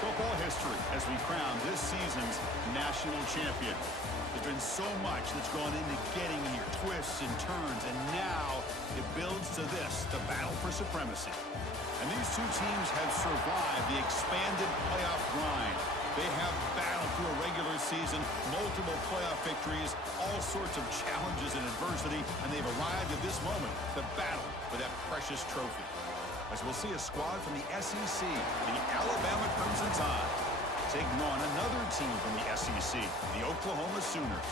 Football history as we crown this season's national champion. There's been so much that's gone into getting here, twists and turns, and now it builds to this, the battle for supremacy. And these two teams have survived the expanded playoff grind. They have battled through a regular season, multiple playoff victories, all sorts of challenges and adversity, and they've arrived at this moment, the battle for that precious trophy. As we'll see a squad from the SEC, the Alabama Crimson Tide, taking on another team from the SEC, the Oklahoma Sooners.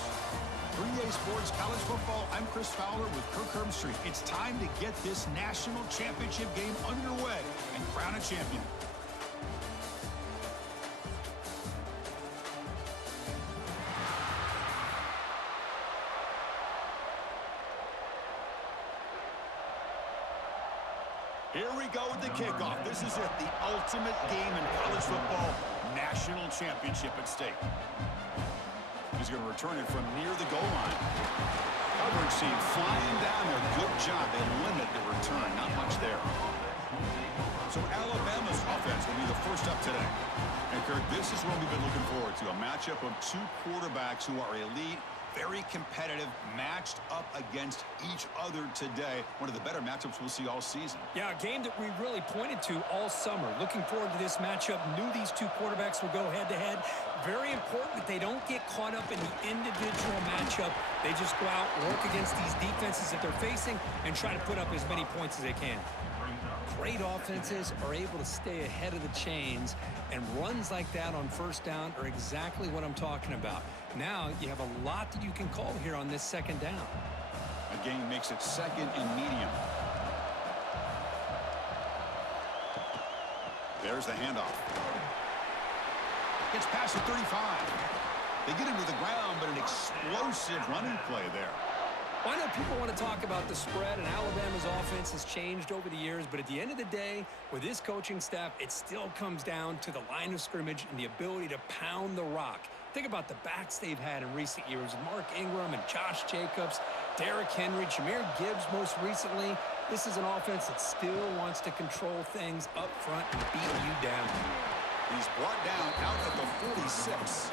3A Sports College Football, I'm Chris Fowler with Kirk Herbstreit. It's time to get this national championship game underway and crown a champion. Here we go with the kickoff. This is it, the ultimate game in college football, national championship at stake. He's going to return it from near the goal line. Coverage team flying down there. Good job. They limit the return. Not much there. So Alabama's offense will be the first up today. And Kirk, this is what we've been looking forward to, a matchup of two quarterbacks who are elite, very competitive, matched up against each other today. One of the better matchups we'll see all season. Yeah, a game that we really pointed to all summer. Looking forward to this matchup. Knew these two quarterbacks would go head-to-head. Very important that they don't get caught up in the individual matchup. They just go out, work against these defenses that they're facing, and try to put up as many points as they can. Great offenses are able to stay ahead of the chains, and runs like that on first down are exactly what I'm talking about. Now you have a lot that you can call here on this second down. Again, makes it second and medium. There's the handoff. Gets past the 35. They get into the ground, but an explosive running play there. Well, I know people want to talk about the spread, and Alabama's offense has changed over the years, but at the end of the day, with this coaching staff, it still comes down to the line of scrimmage and the ability to pound the rock. Think about the backs they've had in recent years, Mark Ingram and Josh Jacobs, Derrick Henry, Jahmyr Gibbs most recently. This is an offense that still wants to control things up front and beat you down. He's brought down out at the 46.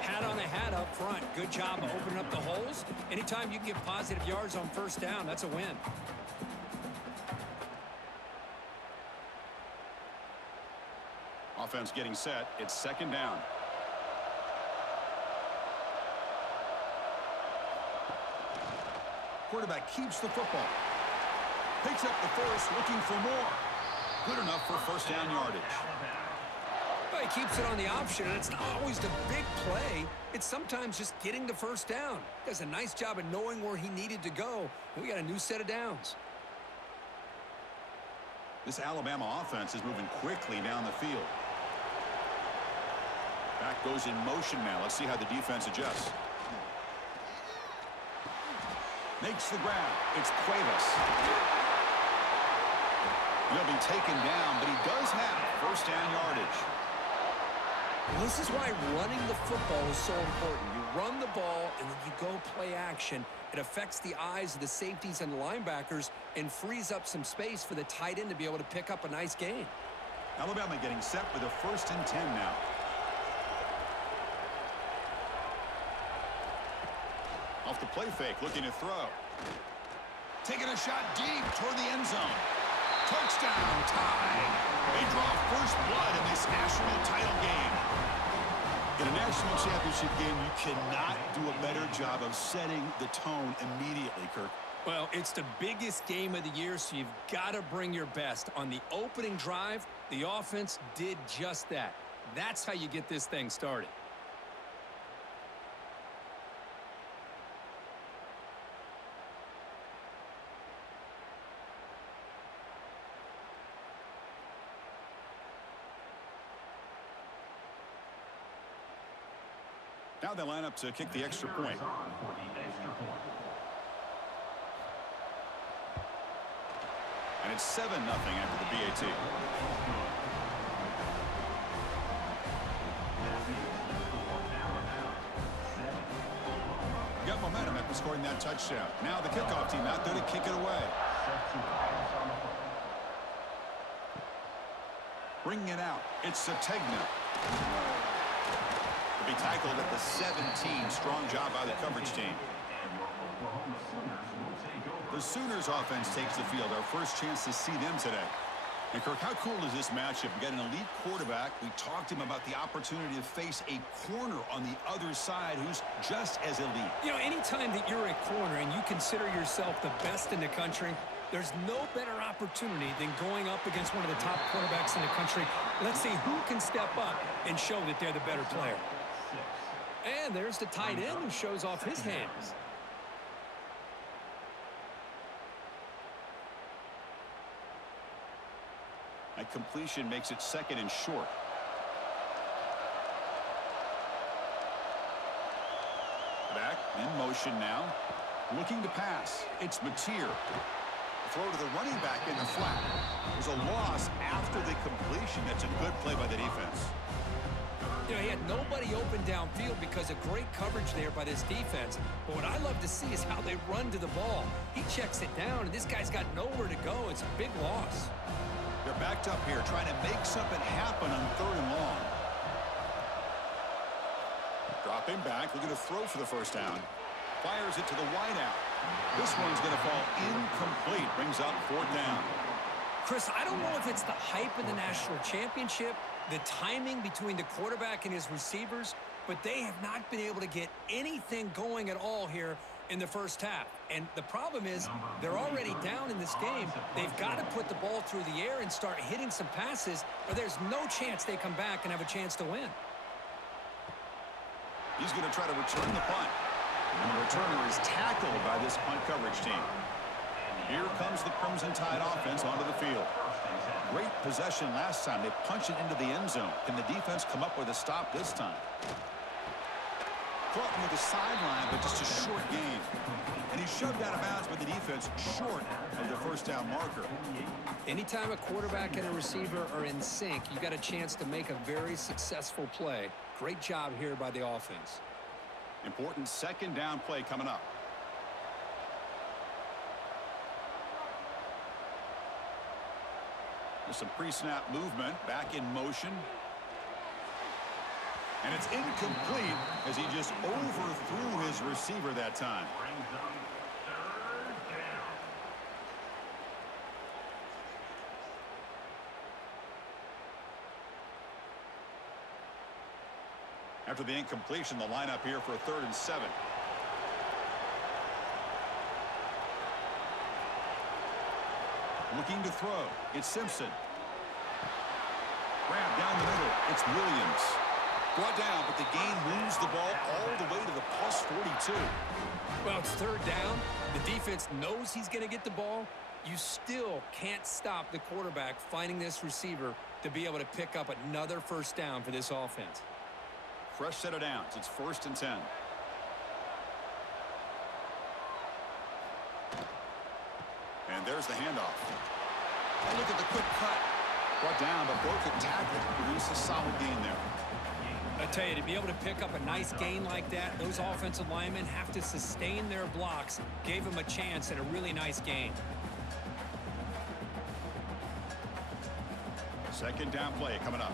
Hat on a hat up front. Good job of opening up the holes. Anytime you can get positive yards on first down, that's a win. Offense getting set. It's second down. Quarterback keeps the football. Picks up the first, looking for more. Good enough for first down yardage. Well, he keeps it on the option, and it's not always the big play. It's sometimes just getting the first down. Does a nice job of knowing where he needed to go. We got a new set of downs. This Alabama offense is moving quickly down the field. Back goes in motion now. Let's see how the defense adjusts. Makes the grab. It's Cuevas. He'll be taken down, but he does have first down yardage. This is why running the football is so important. You run the ball, and then you go play action. It affects the eyes of the safeties and the linebackers and frees up some space for the tight end to be able to pick up a nice gain. Alabama getting set with a first and 10 now. Off the play fake, looking to throw. Taking a shot deep toward the end zone. Touchdown, tied. They draw first blood in this national title game. In a national championship game, you cannot do a better job of setting the tone immediately, Kirk. Well, it's the biggest game of the year, so you've got to bring your best. On the opening drive, the offense did just that. That's how you get this thing started. Now they line up to kick the extra point. And it's 7-0 after the BAT. Got momentum after scoring that touchdown. Now the kickoff team out there to kick it away. Bringing it out, it's Sategna. To be tackled at the 17. Strong job by the coverage team. The Sooners offense takes the field. Our first chance to see them today. And Kirk, how cool is this matchup? We got an elite quarterback. We talked to him about the opportunity to face a corner on the other side who's just as elite. You know, anytime that you're a corner and you consider yourself the best in the country, there's no better opportunity than going up against one of the top quarterbacks in the country. Let's see who can step up and show that they're the better player. And there's the tight end who shows off his hands. A completion makes it 2nd and short. Back in motion now. Looking to pass. It's Mateer. Throw to the running back in the flat. There's a loss after the completion. That's a good play by the defense. You know, he had nobody open downfield because of great coverage there by this defense. But what I love to see is how they run to the ball. He checks it down, and this guy's got nowhere to go. It's a big loss. They're backed up here, trying to make something happen on 3rd and long. Dropping back, looking to throw for the first down. Fires it to the wideout. This one's going to fall incomplete. Brings up 4th down. Chris, I don't know if it's the hype of the national championship, the timing between the quarterback and his receivers, but they have not been able to get anything going at all here in the first half. And the problem is they're already down in this game. They've got to put the ball through the air and start hitting some passes, or there's no chance they come back and have a chance to win. He's going to try to return the punt. And the returner is tackled by this punt coverage team. Here comes the Crimson Tide offense onto the field. Great possession last time. They punch it into the end zone. Can the defense come up with a stop this time? Caught near the sideline, but just a short gain. And he's shoved out of bounds by the defense short of the first down marker. Anytime a quarterback and a receiver are in sync, you got a chance to make a very successful play. Great job here by the offense. Important 2nd down play coming up. There's some pre-snap movement. Back in motion. And it's incomplete as he just overthrew his receiver that time. After the incompletion, the lineup here for a 3rd and 7. Looking to throw. It's Simpson. Grab down the middle. It's Williams. Brought down, but the gain moves the ball all the way to the plus 42. Well, it's 3rd down. The defense knows he's going to get the ball. You still can't stop the quarterback finding this receiver to be able to pick up another first down for this offense. Fresh set of downs. It's 1st and 10. And there's the handoff. And look at the quick cut. Brought down, but broken tackle. Produced a solid gain there. I tell you, to be able to pick up a nice gain like that, those offensive linemen have to sustain their blocks. Gave him a chance and a really nice gain. 2nd down play coming up.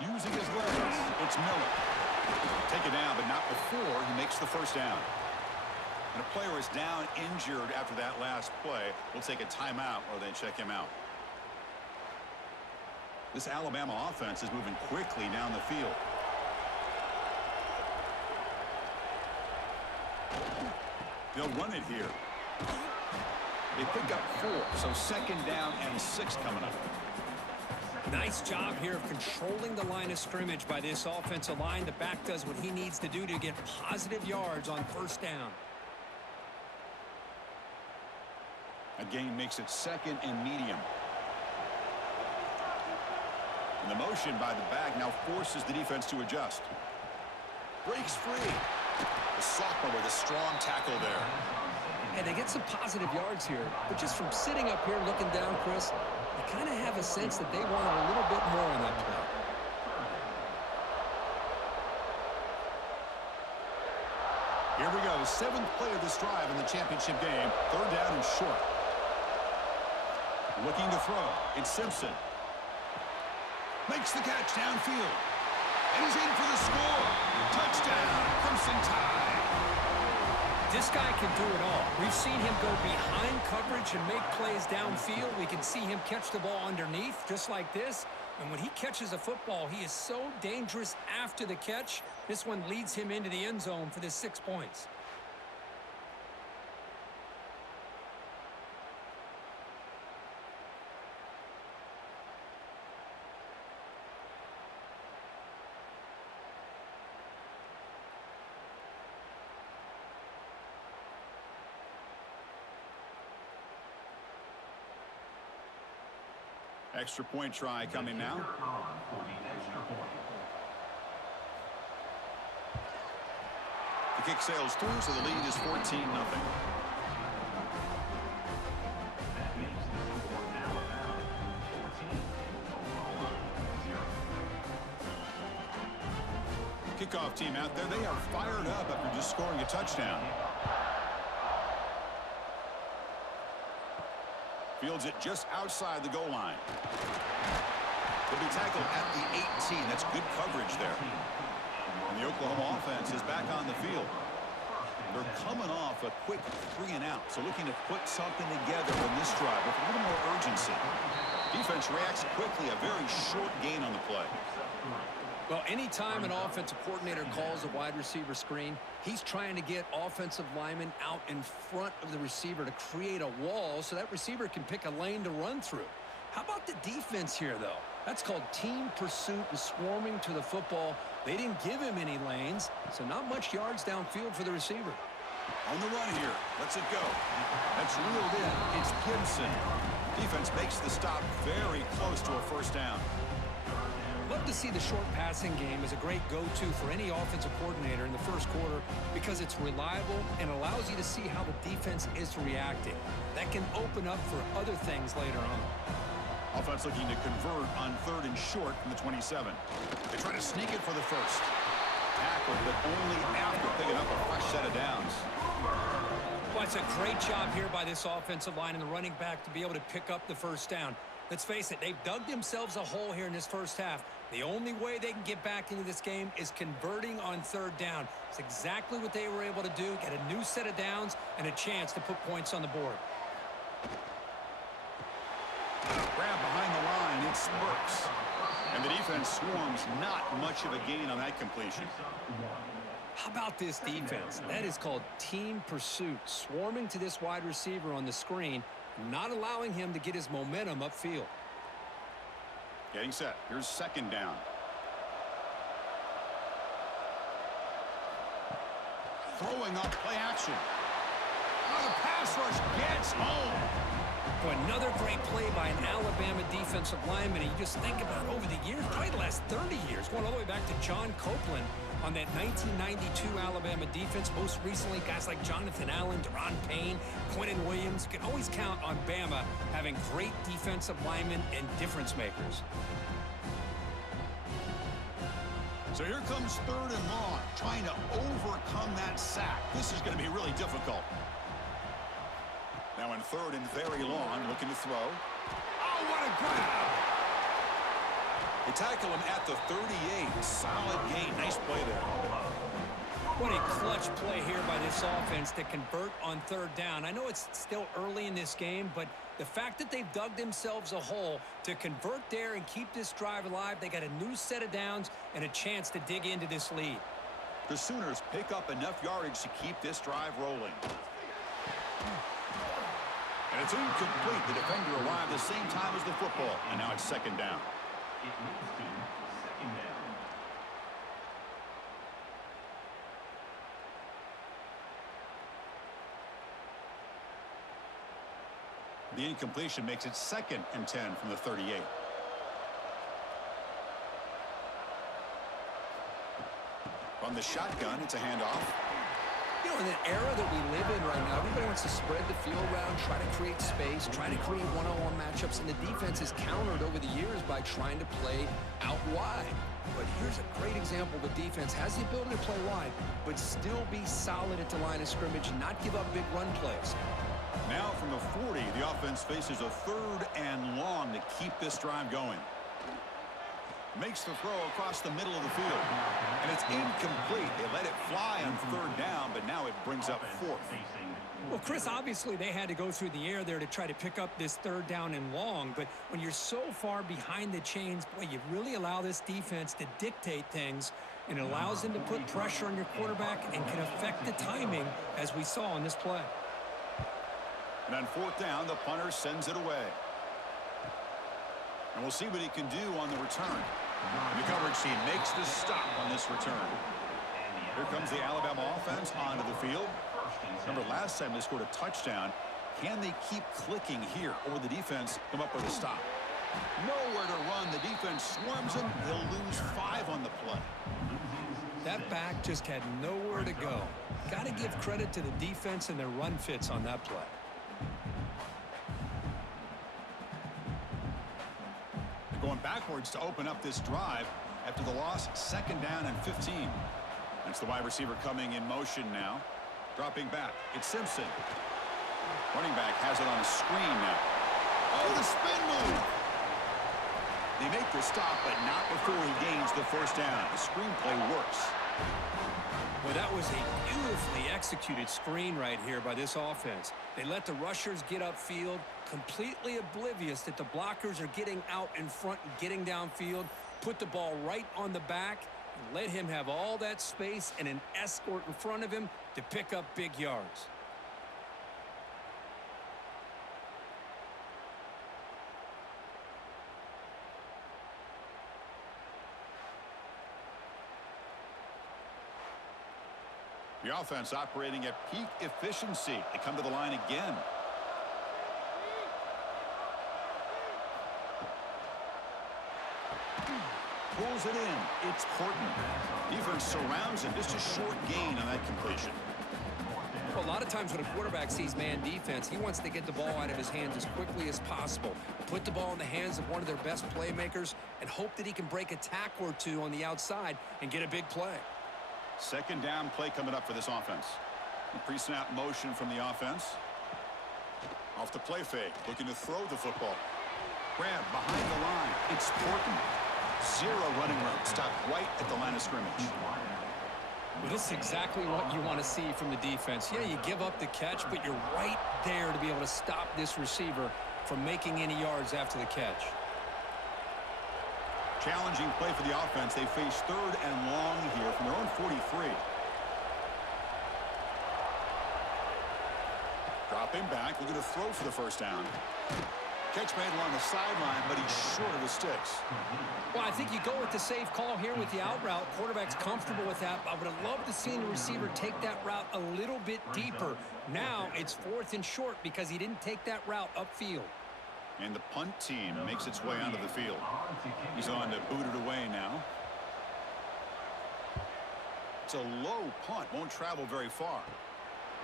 Using his legs, it's Miller. Take it down, but not before he makes the first down. And a player is down injured after that last play. We'll take a timeout while they check him out. This Alabama offense is moving quickly down the field. They'll run it here. They pick up 4, so 2nd down and 6 coming up. Nice job here of controlling the line of scrimmage by this offensive line. The back does what he needs to do to get positive yards on first down. A gain makes it 2nd and medium. And the motion by the back now forces the defense to adjust. Breaks free. The sophomore with a strong tackle there. And they get some positive yards here, but just from sitting up here looking down, Chris, I kind of have a sense that they wanted a little bit more on that play. Here we go. 7th play of this drive in the championship game. 3rd down and short. Looking to throw. It's Simpson. Makes the catch downfield. And he's in for the score. Touchdown. Crimson Tide. This guy can do it all. We've seen him go behind coverage and make plays downfield. We can see him catch the ball underneath, just like this. And when he catches a football, he is so dangerous after the catch. This one leads him into the end zone for the 6 points. Extra point try coming now. The kick sails through, so the lead is 14-0. Kickoff team out there, they are fired up after just scoring a touchdown. Fields it just outside the goal line. He'll be tackled at the 18. That's good coverage there. And the Oklahoma offense is back on the field. They're coming off a quick 3-and-out, so looking to put something together in this drive with a little more urgency. Defense reacts quickly, a very short gain on the play. Well, anytime an offensive coordinator calls a wide receiver screen, he's trying to get offensive linemen out in front of the receiver to create a wall so that receiver can pick a lane to run through. How about the defense here, though? That's called team pursuit and swarming to the football. They didn't give him any lanes, so not much yards downfield for the receiver. On the run here. Lets it go. That's reeled in. It's Gibson. Defense makes the stop very close to a 1st down. Love to see the short passing game as a great go-to for any offensive coordinator in the 1st quarter because it's reliable and allows you to see how the defense is reacting. That can open up for other things later on. Offense looking to convert on 3rd and short from the 27. They try to sneak it for the 1st. Tackled, but only after picking up a fresh set of downs. Well, it's a great job here by this offensive line and the running back to be able to pick up the 1st down. Let's face it, they've dug themselves a hole here in this 1st half. The only way they can get back into this game is converting on 3rd down. It's exactly what they were able to do, get a new set of downs and a chance to put points on the board. Grab behind the line, it's Burks. And the defense swarms, not much of a gain on that completion. How about this defense? That is called team pursuit, swarming to this wide receiver on the screen, not allowing him to get his momentum upfield. Getting set. Here's 2nd down. Throwing up play action. Oh, the pass rush gets home. Well, another great play by an Alabama defensive lineman. And you just think about over the years, probably the last 30 years, going all the way back to John Copeland on that 1992 Alabama defense. Most recently, guys like Jonathan Allen, Deron Payne, Quentin Williams. You can always count on Bama having great defensive linemen and difference makers. So here comes 3rd and long, trying to overcome that sack. This is going to be really difficult. Now in 3rd and very long, looking to throw. Oh, what a grab! They tackle him at the 38. Solid gain. Nice play there. What a clutch play here by this offense to convert on 3rd down. I know it's still early in this game, but the fact that they've dug themselves a hole to convert there and keep this drive alive, they got a new set of downs and a chance to dig into this lead. The Sooners pick up enough yardage to keep this drive rolling. And it's incomplete. The defender arrived the same time as the football, and now it's 2nd down. It moves to 2nd down. The incompletion makes it 2nd and 10 from the 38. From the shotgun, it's a handoff. You know, in the era that we live in right now, everybody wants to spread the field around, try to create space, try to create one-on-one matchups, and the defense is countered over the years by trying to play out wide. But here's a great example. The defense has the ability to play wide, but still be solid at the line of scrimmage and not give up big run plays. Now from the 40, the offense faces a 3rd and long to keep this drive going. Makes the throw across the middle of the field. And it's incomplete. They let it fly on 3rd down, but now it brings up 4th. Well, Chris, obviously they had to go through the air there to try to pick up this 3rd down and long, but when you're so far behind the chains, boy, you really allow this defense to dictate things, and it allows them to put pressure on your quarterback and can affect the timing, as we saw in this play. And on 4th down, the punter sends it away. And we'll see what he can do on the return. The coverage team makes the stop on this return. Here comes the Alabama offense onto the field. Remember, last time they scored a touchdown. Can they keep clicking here, or will the defense come up with a stop? Nowhere to run. The defense swarms him. He'll lose 5 on the play. That back just had nowhere to go. Got to give credit to the defense and their run fits on that play. Going backwards to open up this drive after the loss. 2nd down and 15. That's the wide receiver coming in motion now. Dropping back. It's Simpson. Running back has it on a screen now. Oh, the spin move. They make the stop, but not before he gains the 1st down. The screenplay works. Well, that was a beautifully executed screen right here by this offense. They let the rushers get upfield, completely oblivious that the blockers are getting out in front and getting downfield, put the ball right on the back, and let him have all that space and an escort in front of him to pick up big yards. The offense operating at peak efficiency. They come to the line again. Pulls it in. It's Horton. Defense surrounds him. Just a short gain on that completion. Well, a lot of times when a quarterback sees man defense, he wants to get the ball out of his hands as quickly as possible, put the ball in the hands of one of their best playmakers, and hope that he can break a tackle or two on the outside and get a big play. 2nd down play coming up for this offense. The pre-snap motion from the offense. Off the play fake, looking to throw the football. Grab behind the line. It's Horton. 0 running room. Stopped right at the line of scrimmage. Well, this is exactly what you want to see from the defense. Yeah, you give up the catch, but you're right there to be able to stop this receiver from making any yards after the catch. Challenging play for the offense. They face 3rd and long here from their own 43. Dropping back, looking to throw for the 1st down. Catch made along the sideline, but he's short of the sticks. Well, I think you go with the safe call here with the out route. Quarterback's comfortable with that. I would have loved to see the receiver take that route a little bit deeper. Now it's 4th and short because he didn't take that route upfield. And the punt team makes its way onto the field. He's on to boot it away now. It's a low punt. Won't travel very far.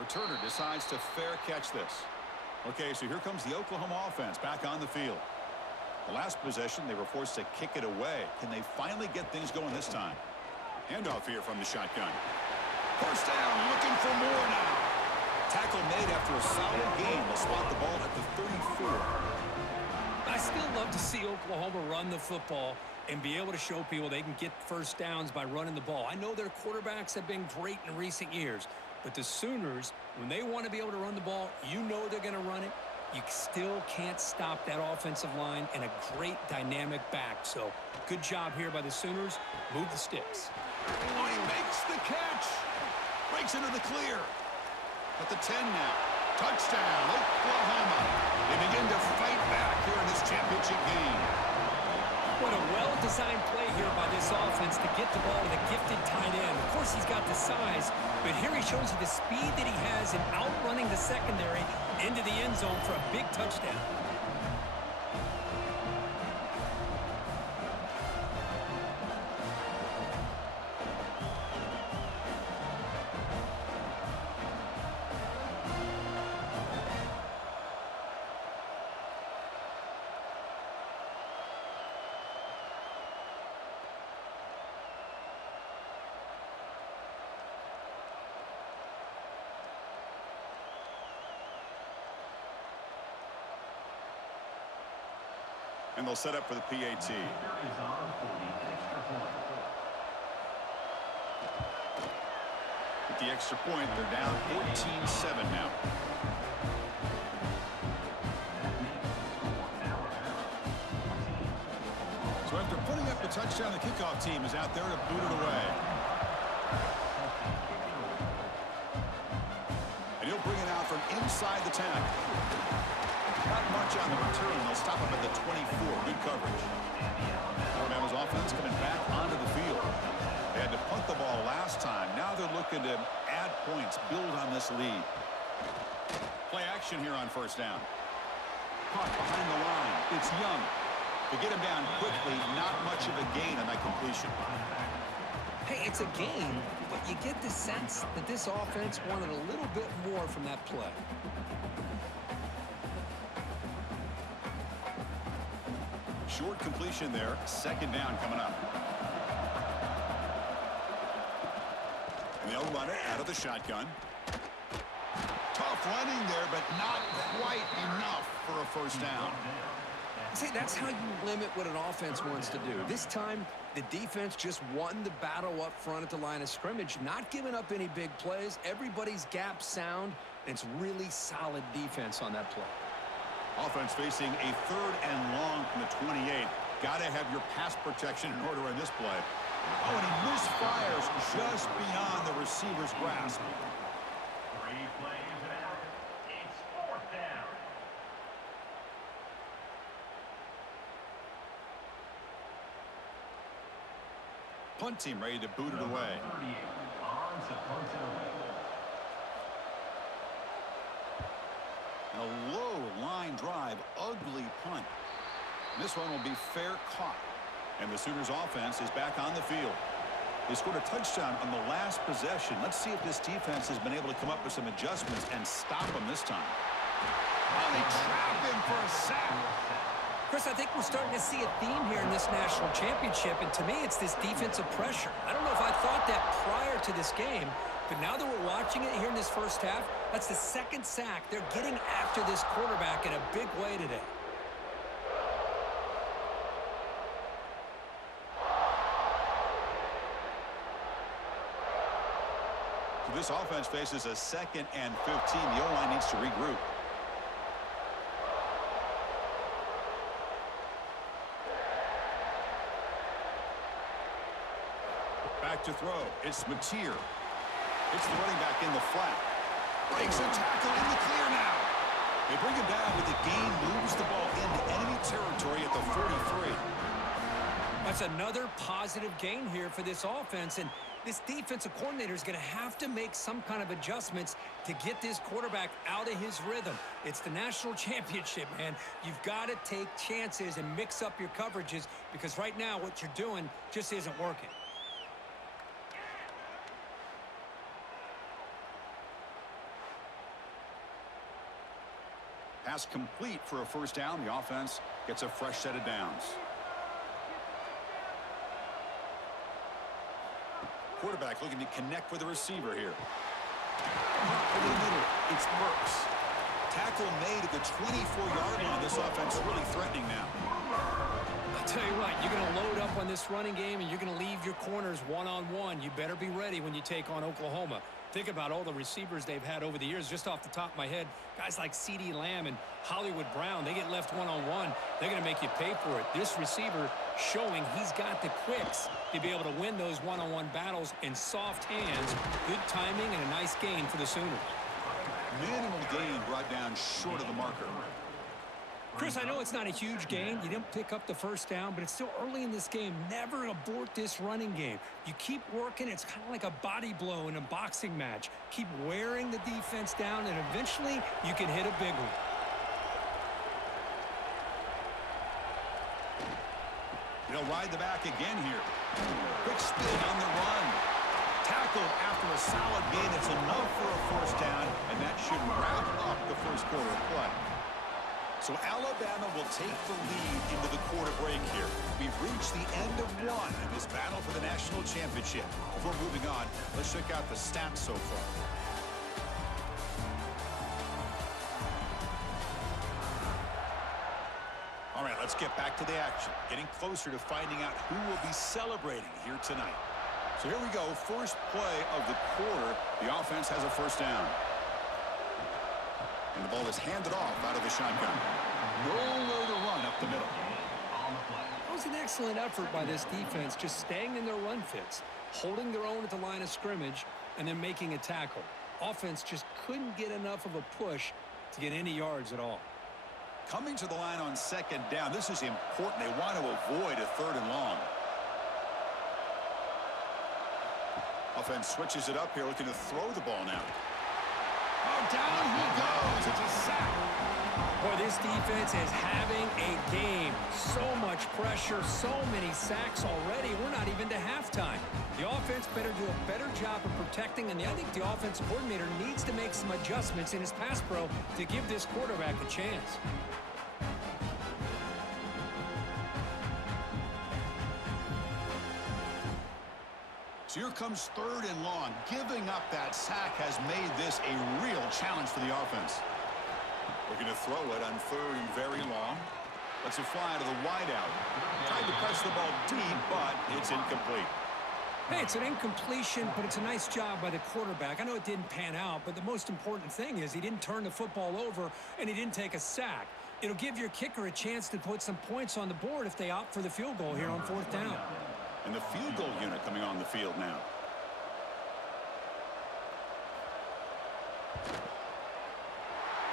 Returner decides to fair catch this. Okay, so here comes the Oklahoma offense back on the field. The last possession, they were forced to kick it away. Can they finally get things going this time? Handoff here from the shotgun. 1st down, looking for more now. Tackle made after a solid gain. They'll spot the ball at the 34. I still love to see Oklahoma run the football and be able to show people they can get 1st downs by running the ball. I know their quarterbacks have been great in recent years, but the Sooners, when they want to be able to run the ball, you know they're going to run it. You still can't stop that offensive line and a great dynamic back. So good job here by the Sooners. Move the sticks. Oh, he makes the catch. Breaks into the clear. At the 10 now. Touchdown, Oklahoma. They begin to fight back here in this championship game. What a well-designed play here by this offense to get the ball to the gifted tight end. Of course, he's got the size, but here he shows you the speed that he has in outrunning the secondary into the end zone for a big touchdown. And they'll set up for the PAT. Is on for the extra point. With the extra point, they're down 14-7 now. So after putting up the touchdown, the kickoff team is out there to boot it away. And he'll bring it out from inside the 10. Not much on the return. They'll stop him at the 24. Good coverage. Alabama's offense coming back onto the field. They had to punt the ball last time. Now they're looking to add points, build on this lead. Play action here on first down. Caught behind the line. It's Young. To get him down quickly, not much of a gain on that completion. Hey, it's a gain, but you get the sense that this offense wanted a little bit more from that play. Short completion there. Second down coming up. And they'll run it out of the shotgun. Tough running there, but not quite enough for a first down. See, that's how you limit what an offense wants to do. This time, the defense just won the battle up front at the line of scrimmage, not giving up any big plays. Everybody's gap sound, and it's really solid defense on that play. Offense facing a 3rd and long from the 28. Got to have your pass protection in order on this play. Oh, and he misfires just beyond the receiver's grasp. 3 plays out. It's 4th down. Punt team ready to boot it away. 38 on to punt it away. A low line drive, ugly punt. This one will be fair caught. And the Sooners offense is back on the field. They scored a touchdown on the last possession. Let's see if this defense has been able to come up with some adjustments and stop them this time. Oh, they trap him for a sack. Chris, I think we're starting to see a theme here in this national championship, and to me, it's this defensive pressure. I don't know if I thought that prior to this game, but now that we're watching it here in this first half, that's the 2nd sack. They're getting after this quarterback in a big way today. So this offense faces a 2nd and 15. The O-line needs to regroup. Back to throw. It's Mateer. It's the running back in the flat. Breaks a tackle in the clear now. They bring him down with the gain, moves the ball into enemy territory at the 43. That's another positive gain here for this offense, and this defensive coordinator is going to have to make some kind of adjustments to get this quarterback out of his rhythm. It's the national championship, man. You've got to take chances and mix up your coverages because right now what you're doing just isn't working. Pass complete for a first down. The offense gets a fresh set of downs. Quarterback looking to connect with the receiver here. Over the middle, it's Burks. Tackle made at the 24-yard line. This offense really threatening now. I'll tell you what, you're going to load up on this running game and you're going to leave your corners one-on-one. You better be ready when you take on Oklahoma. Think about all the receivers they've had over the years. Just off the top of my head, guys like CeeDee Lamb and Hollywood Brown, they get left one-on-one. They're going to make you pay for it. This receiver showing he's got the quicks to be able to win those one-on-one battles in soft hands. Good timing and a nice gain for the Sooners. Minimal gain brought down short of the marker. Chris, I know it's not a huge gain. You didn't pick up the first down, but it's still early in this game. Never abort this running game. You keep working. It's kind of like a body blow in a boxing match. Keep wearing the defense down, and eventually you can hit a big one. They'll ride the back again here. Quick spin on the run. Tackled after a solid gain. It's enough for a first down, and that should wrap up the first quarter of play. So Alabama will take the lead into the quarter break here. We've reached the end of one in this battle for the national championship. Before moving on, let's check out the stats so far. All right, let's Let's get back to the action. Getting closer to finding out who will be celebrating here tonight. So here we go. First play of the quarter. The offense has a first down. And the ball is handed off out of the shotgun. Nowhere to run up the middle. That was an excellent effort by this defense, just staying in their run fits, holding their own at the line of scrimmage, and then making a tackle. Offense just couldn't get enough of a push to get any yards at all. Coming to the line on second down, this is important. They want to avoid a third and long. Offense switches it up here, looking to throw the ball now. Oh, down he goes. It's a sack. Boy, this defense is having a game. So much pressure, so many sacks already. We're not even to halftime. The offense better do a better job of protecting, and I think the offensive coordinator needs to make some adjustments in his pass pro to give this quarterback a chance. So here comes third and long. Giving up that sack has made this a real challenge for the offense. Looking to throw it on third and very long. Lets it fly to the wideout. Tried to press the ball deep, but it's incomplete. Hey, it's an incompletion, but it's a nice job by the quarterback. I know it didn't pan out, but the most important thing is he didn't turn the football over and he didn't take a sack. It'll give your kicker a chance to put some points on the board if they opt for the field goal here on fourth down. And the field goal unit coming on the field now.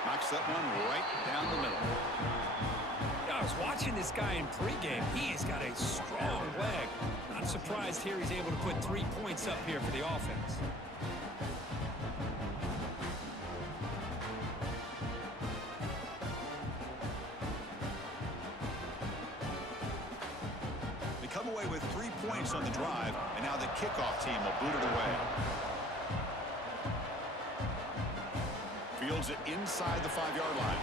Knocks that one right down the middle. I was watching this guy in pregame. He's got a strong leg. Not surprised here he's able to put 3 points up here for the offense. They come away with 3 points on the drive, and now the kickoff team will boot it away. Fields it inside the 5-yard line.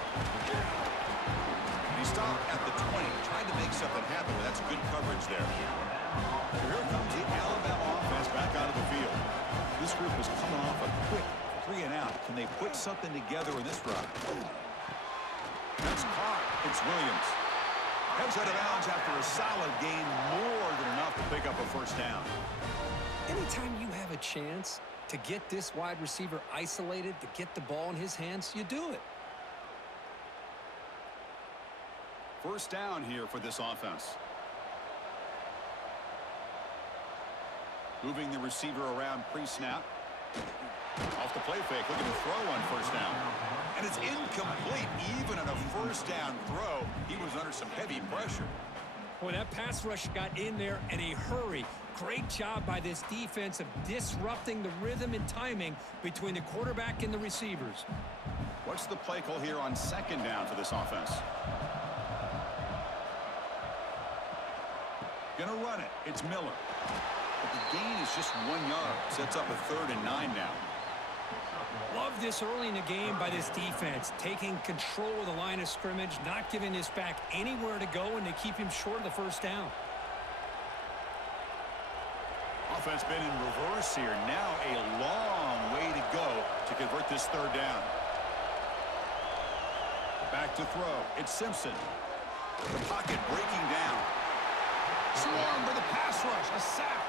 He stopped at the 20, tried to make something happen, but that's good coverage there. So here comes the Alabama offense back out of the field. This group is coming off a quick 3 and out. Can they put something together in this drive? That's caught. It's Williams. Heads out of bounds after a solid gain, more than enough to pick up a first down. Anytime you have a chance to get this wide receiver isolated, to get the ball in his hands, you do it. First down here for this offense. Moving the receiver around pre-snap. Off the play fake, looking to throw on first down. And it's incomplete. Even on a first down throw, he was under some heavy pressure. Boy, that pass rush got in there in a hurry. Great job by this defense of disrupting the rhythm and timing between the quarterback and the receivers. What's the play call here on second down for this offense? Gonna run it. It's Miller. But the gain is just 1 yard. Sets up a 3rd and 9 now. Love this early in the game by this defense, taking control of the line of scrimmage, not giving this back anywhere to go, and they keep him short of the first down. Offense been in reverse here. Now a long way to go to convert this 3rd down. Back to throw. It's Simpson. The pocket breaking down. Swarmed by the pass rush. A sack.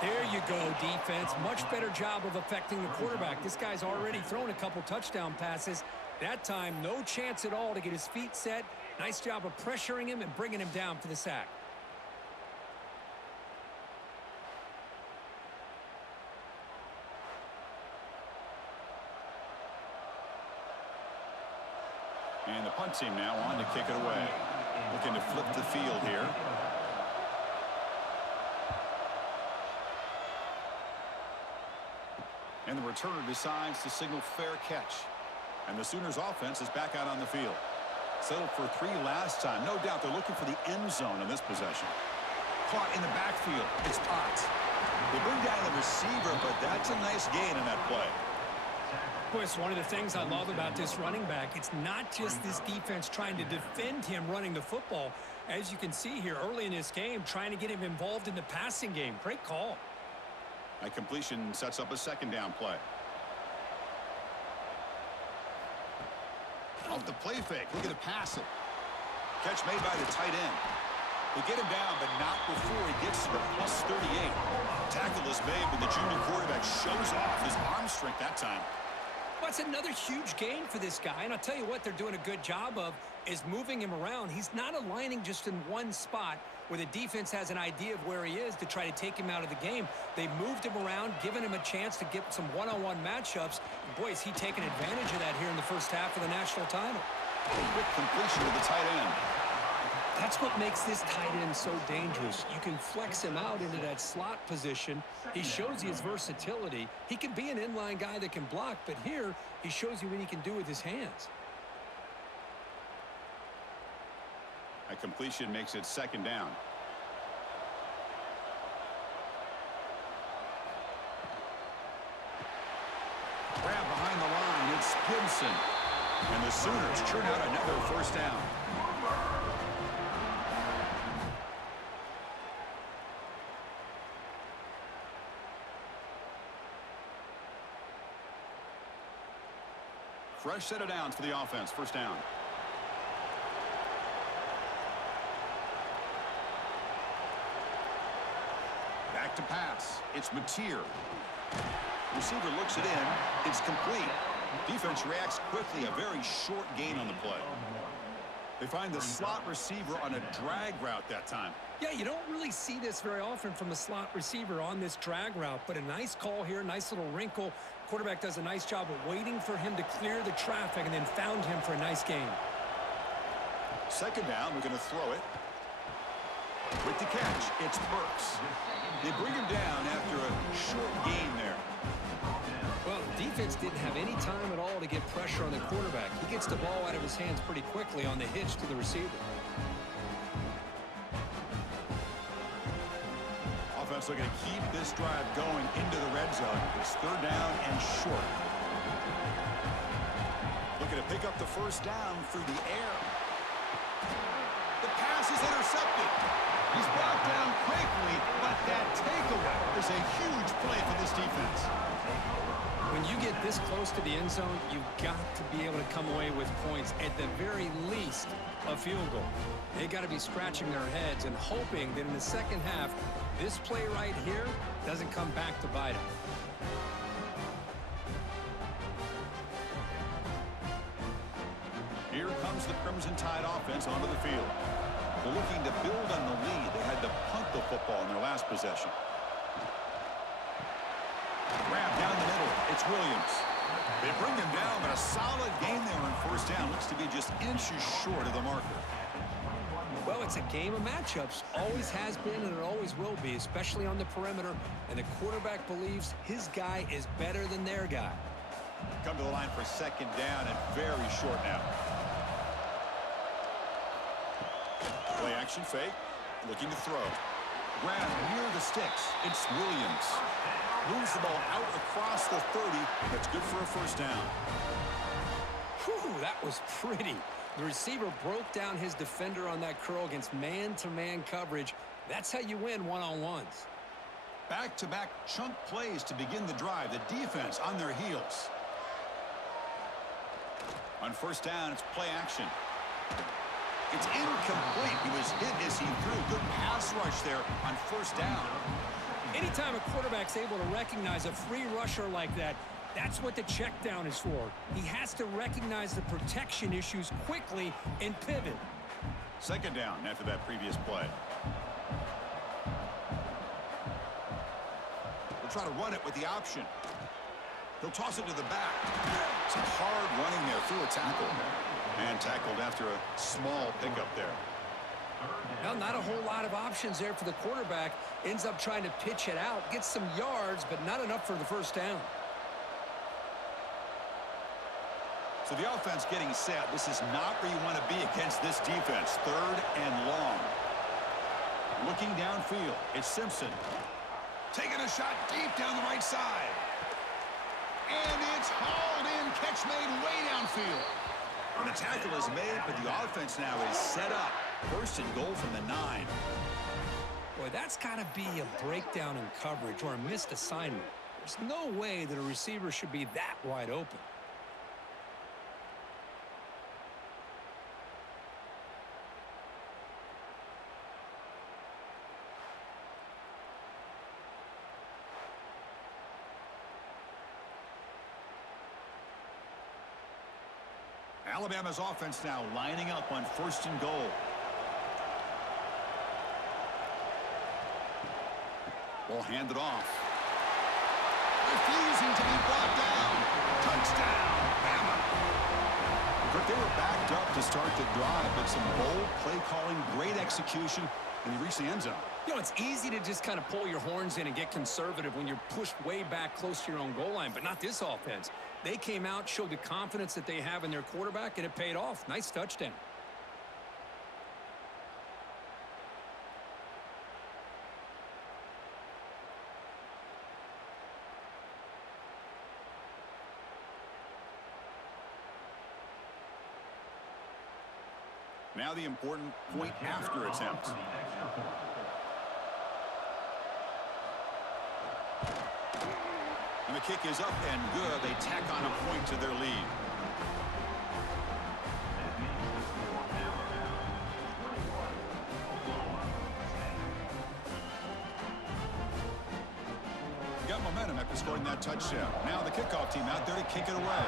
There you go, defense. Much better job of affecting the quarterback. This guy's already thrown a couple touchdown passes. That time, no chance at all to get his feet set. Nice job of pressuring him and bringing him down for the sack. And the punt team now on to kick it away. Looking to flip the field here. And the returner decides to signal fair catch. And the Sooners offense is back out on the field. Settled for 3 last time. No doubt they're looking for the end zone in this possession. Caught in the backfield. It's Potts. They bring down the receiver, but that's a nice gain in that play. Boy, it's one of the things I love about this running back. It's not just this defense trying to defend him running the football. As you can see here early in this game, trying to get him involved in the passing game. Great call. That completion sets up a 2nd down play. Off the play fake. Look at the pass it. Catch made by the tight end. They get him down, but not before he gets to the plus 38. Tackle is made, but the junior quarterback shows off his arm strength that time. Well, it's another huge gain for this guy, and I'll tell you what they're doing a good job of is moving him around. He's not aligning just in one spot where the defense has an idea of where he is to try to take him out of the game. They moved him around, given him a chance to get some one-on-one matchups. And boy, is he taking advantage of that here in the first half of the national title. Quick completion to the tight end. That's what makes this tight end so dangerous. You can flex him out into that slot position. He shows you his versatility. He can be an inline guy that can block, but here he shows you what he can do with his hands. A completion makes it second down. Grab behind the line. It's Gibson. And the Sooners churn out another first down. Fresh set of downs for the offense. First down. Back to pass. It's Mateer. Receiver looks it in. It's complete. Defense reacts quickly. A very short gain on the play. They find the slot receiver on a drag route that time. Yeah, you don't really see this very often from a slot receiver on this drag route, but a nice call here, nice little wrinkle. Quarterback does a nice job of waiting for him to clear the traffic and then found him for a nice gain. Second down, we're going to throw it. With the catch, it's Burks. They bring him down after a short gain there. Well, the defense didn't have any time at all to get pressure on the quarterback. He gets the ball out of his hands pretty quickly on the hitch to the receiver. Offense looking to keep this drive going into the red zone. It's third down and short. Looking to pick up the first down through the air. The pass is intercepted. He's brought down quickly, but that takeaway is a huge play for this defense. When you get this close to the end zone, you've got to be able to come away with points, at the very least a field goal. They got to be scratching their heads and hoping that in the second half, this play right here doesn't come back to bite them. Here comes the Crimson Tide offense onto the field. They're looking to build on the lead. They had to punt the football in their last possession. Grab down the middle. It's Williams. They bring him down, but a solid gain there on first down. Looks to be just inches short of the marker. Well, it's a game of matchups. Always has been and it always will be, especially on the perimeter. And the quarterback believes his guy is better than their guy. Come to the line for second down and very short now. Play action fake. Looking to throw. Grab near the sticks. It's Williams. Moves the ball out across the 30. That's good for a first down. Whew, that was pretty. The receiver broke down his defender on that curl against man-to-man coverage. That's how you win one-on-ones. Back-to-back chunk plays to begin the drive. The defense on their heels. On first down, it's play action. It's incomplete. He was hit as he threw. Good pass rush there on first down. Anytime a quarterback's able to recognize a free rusher like that, that's what the check down is for. He has to recognize the protection issues quickly and pivot. Second down after that previous play. We'll try to run it with the option. He'll toss it to the back. Some hard running there through a tackle. And tackled after a small pickup there. Well, not a whole lot of options there for the quarterback. Ends up trying to pitch it out. Gets some yards, but not enough for the first down. So the offense getting set. This is not where you want to be against this defense. Third and long. Looking downfield. It's Simpson. Taking a shot deep down the right side. And it's hauled in. Catch made way downfield. And the tackle is made, but the offense now is set up. First and goal from the 9. Boy, that's got to be a breakdown in coverage or a missed assignment. There's no way that a receiver should be that wide open. Alabama's offense now lining up on 1st and goal. Ball handed off. Refusing to be brought down. Touchdown, Bama. But they were backed up to start the drive, but some bold play calling, great execution, and he reached the end zone. You know, it's easy to just kind of pull your horns in and get conservative when you're pushed way back close to your own goal line, but not this offense. They came out, showed the confidence that they have in their quarterback, and it paid off. Nice touchdown. Now the important point after attempt. And the kick is up and good. They tack on a point to their lead. Got momentum after scoring that touchdown. Now the kickoff team out there to kick it away.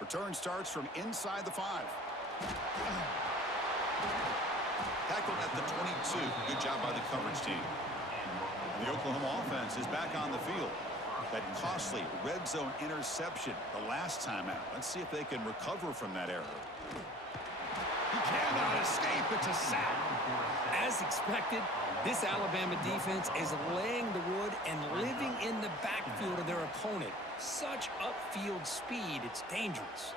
Return starts from inside the 5. Tackled at the 22. Good job by the coverage team. The Oklahoma offense is back on the field. That costly red zone interception the last time out. Let's see if they can recover from that error. He cannot escape. It's a sack. As expected, this Alabama defense is laying the wood and living in the backfield of their opponent. Such upfield speed, it's dangerous.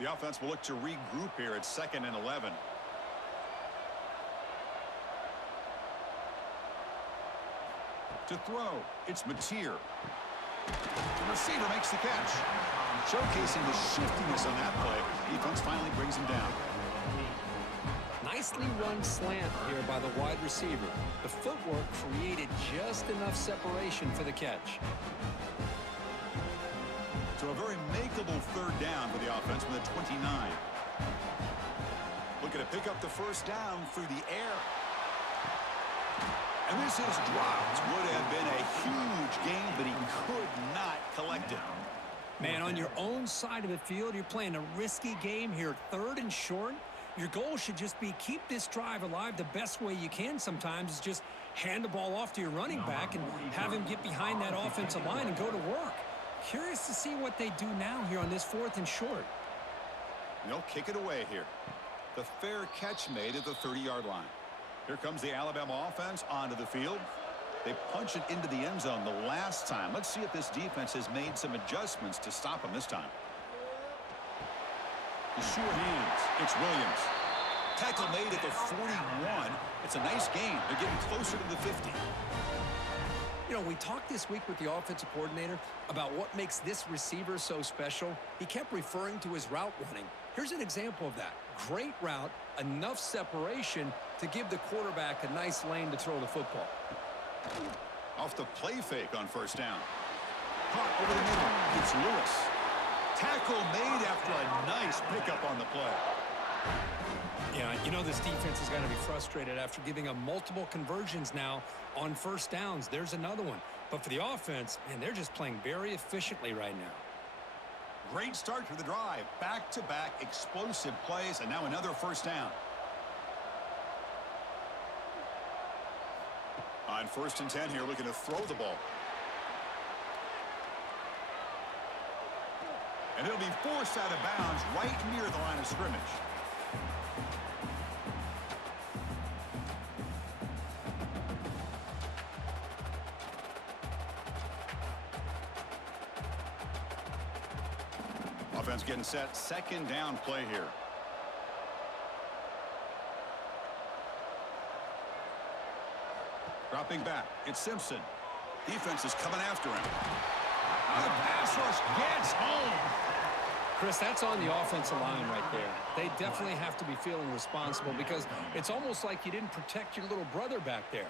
The offense will look to regroup here at 2nd and 11. To throw, it's Mateer. The receiver makes the catch. Showcasing the shiftiness on that play. Defense finally brings him down. Nicely run slant here by the wide receiver. The footwork created just enough separation for the catch. So a very makeable 3rd down for the offense with a 29. Looking to pick up the 1st down through the air. And this is dropped. Would have been a huge gain, but he could not collect it. Man, on your own side of the field, you're playing a risky game here. 3rd and short. Your goal should just be keep this drive alive the best way you can sometimes is just hand the ball off to your running back and have him get behind that offensive line and go to work. Curious to see what they do now here on this 4th and short. They'll kick it away here. The fair catch made at the 30-yard line. Here comes the Alabama offense onto the field. They punch it into the end zone the last time. Let's see if this defense has made some adjustments to stop them this time. The sure hands. It's Williams. Tackle made at the 41. It's a nice gain. They're getting closer to the 50. You know, we talked this week with the offensive coordinator about what makes this receiver so special. He kept referring to his route running. Here's an example of that. Great route, enough separation to give the quarterback a nice lane to throw the football. Off the play fake on 1st down. Caught over the middle. It's Lewis. Tackle made after a nice pickup on the play. Yeah, you know this defense has got to be frustrated after giving up multiple conversions now on 1st downs. There's another one. But for the offense, man, they're just playing very efficiently right now. Great start to the drive. Back-to-back explosive plays, and now another 1st down. On 1st and 10 here, looking to throw the ball. And it'll be forced out of bounds right near the line of scrimmage. Offense getting set. 2nd down play here. Dropping back. It's Simpson. Defense is coming after him. The pass rush gets home. Chris, that's on the offensive line right there. They definitely have to be feeling responsible because it's almost like you didn't protect your little brother back there.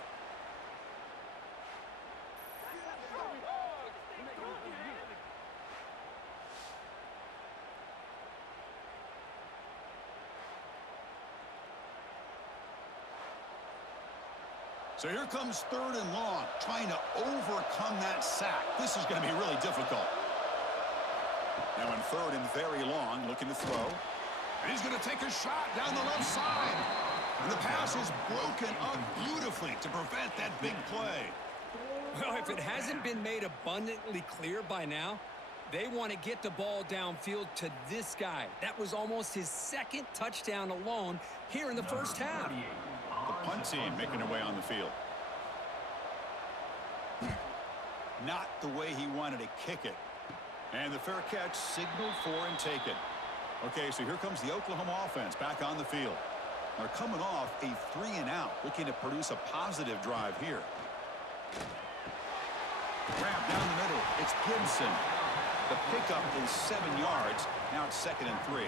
So here comes 3rd and long, trying to overcome that sack. This is going to be really difficult. Now in 3rd and very long, looking to throw. And he's going to take a shot down the left side. And the pass is broken up beautifully to prevent that big play. Well, if it hasn't been made abundantly clear by now, they want to get the ball downfield to this guy. That was almost his 2nd touchdown alone here in the first half. The punt team making their way on the field. Not the way he wanted to kick it. And the fair catch signaled for and taken. Okay, so here comes the Oklahoma offense back on the field. They're coming off a 3-and-out, looking to produce a positive drive here. Grab down the middle. It's Gibson. The pickup is 7 yards. Now it's 2nd and 3.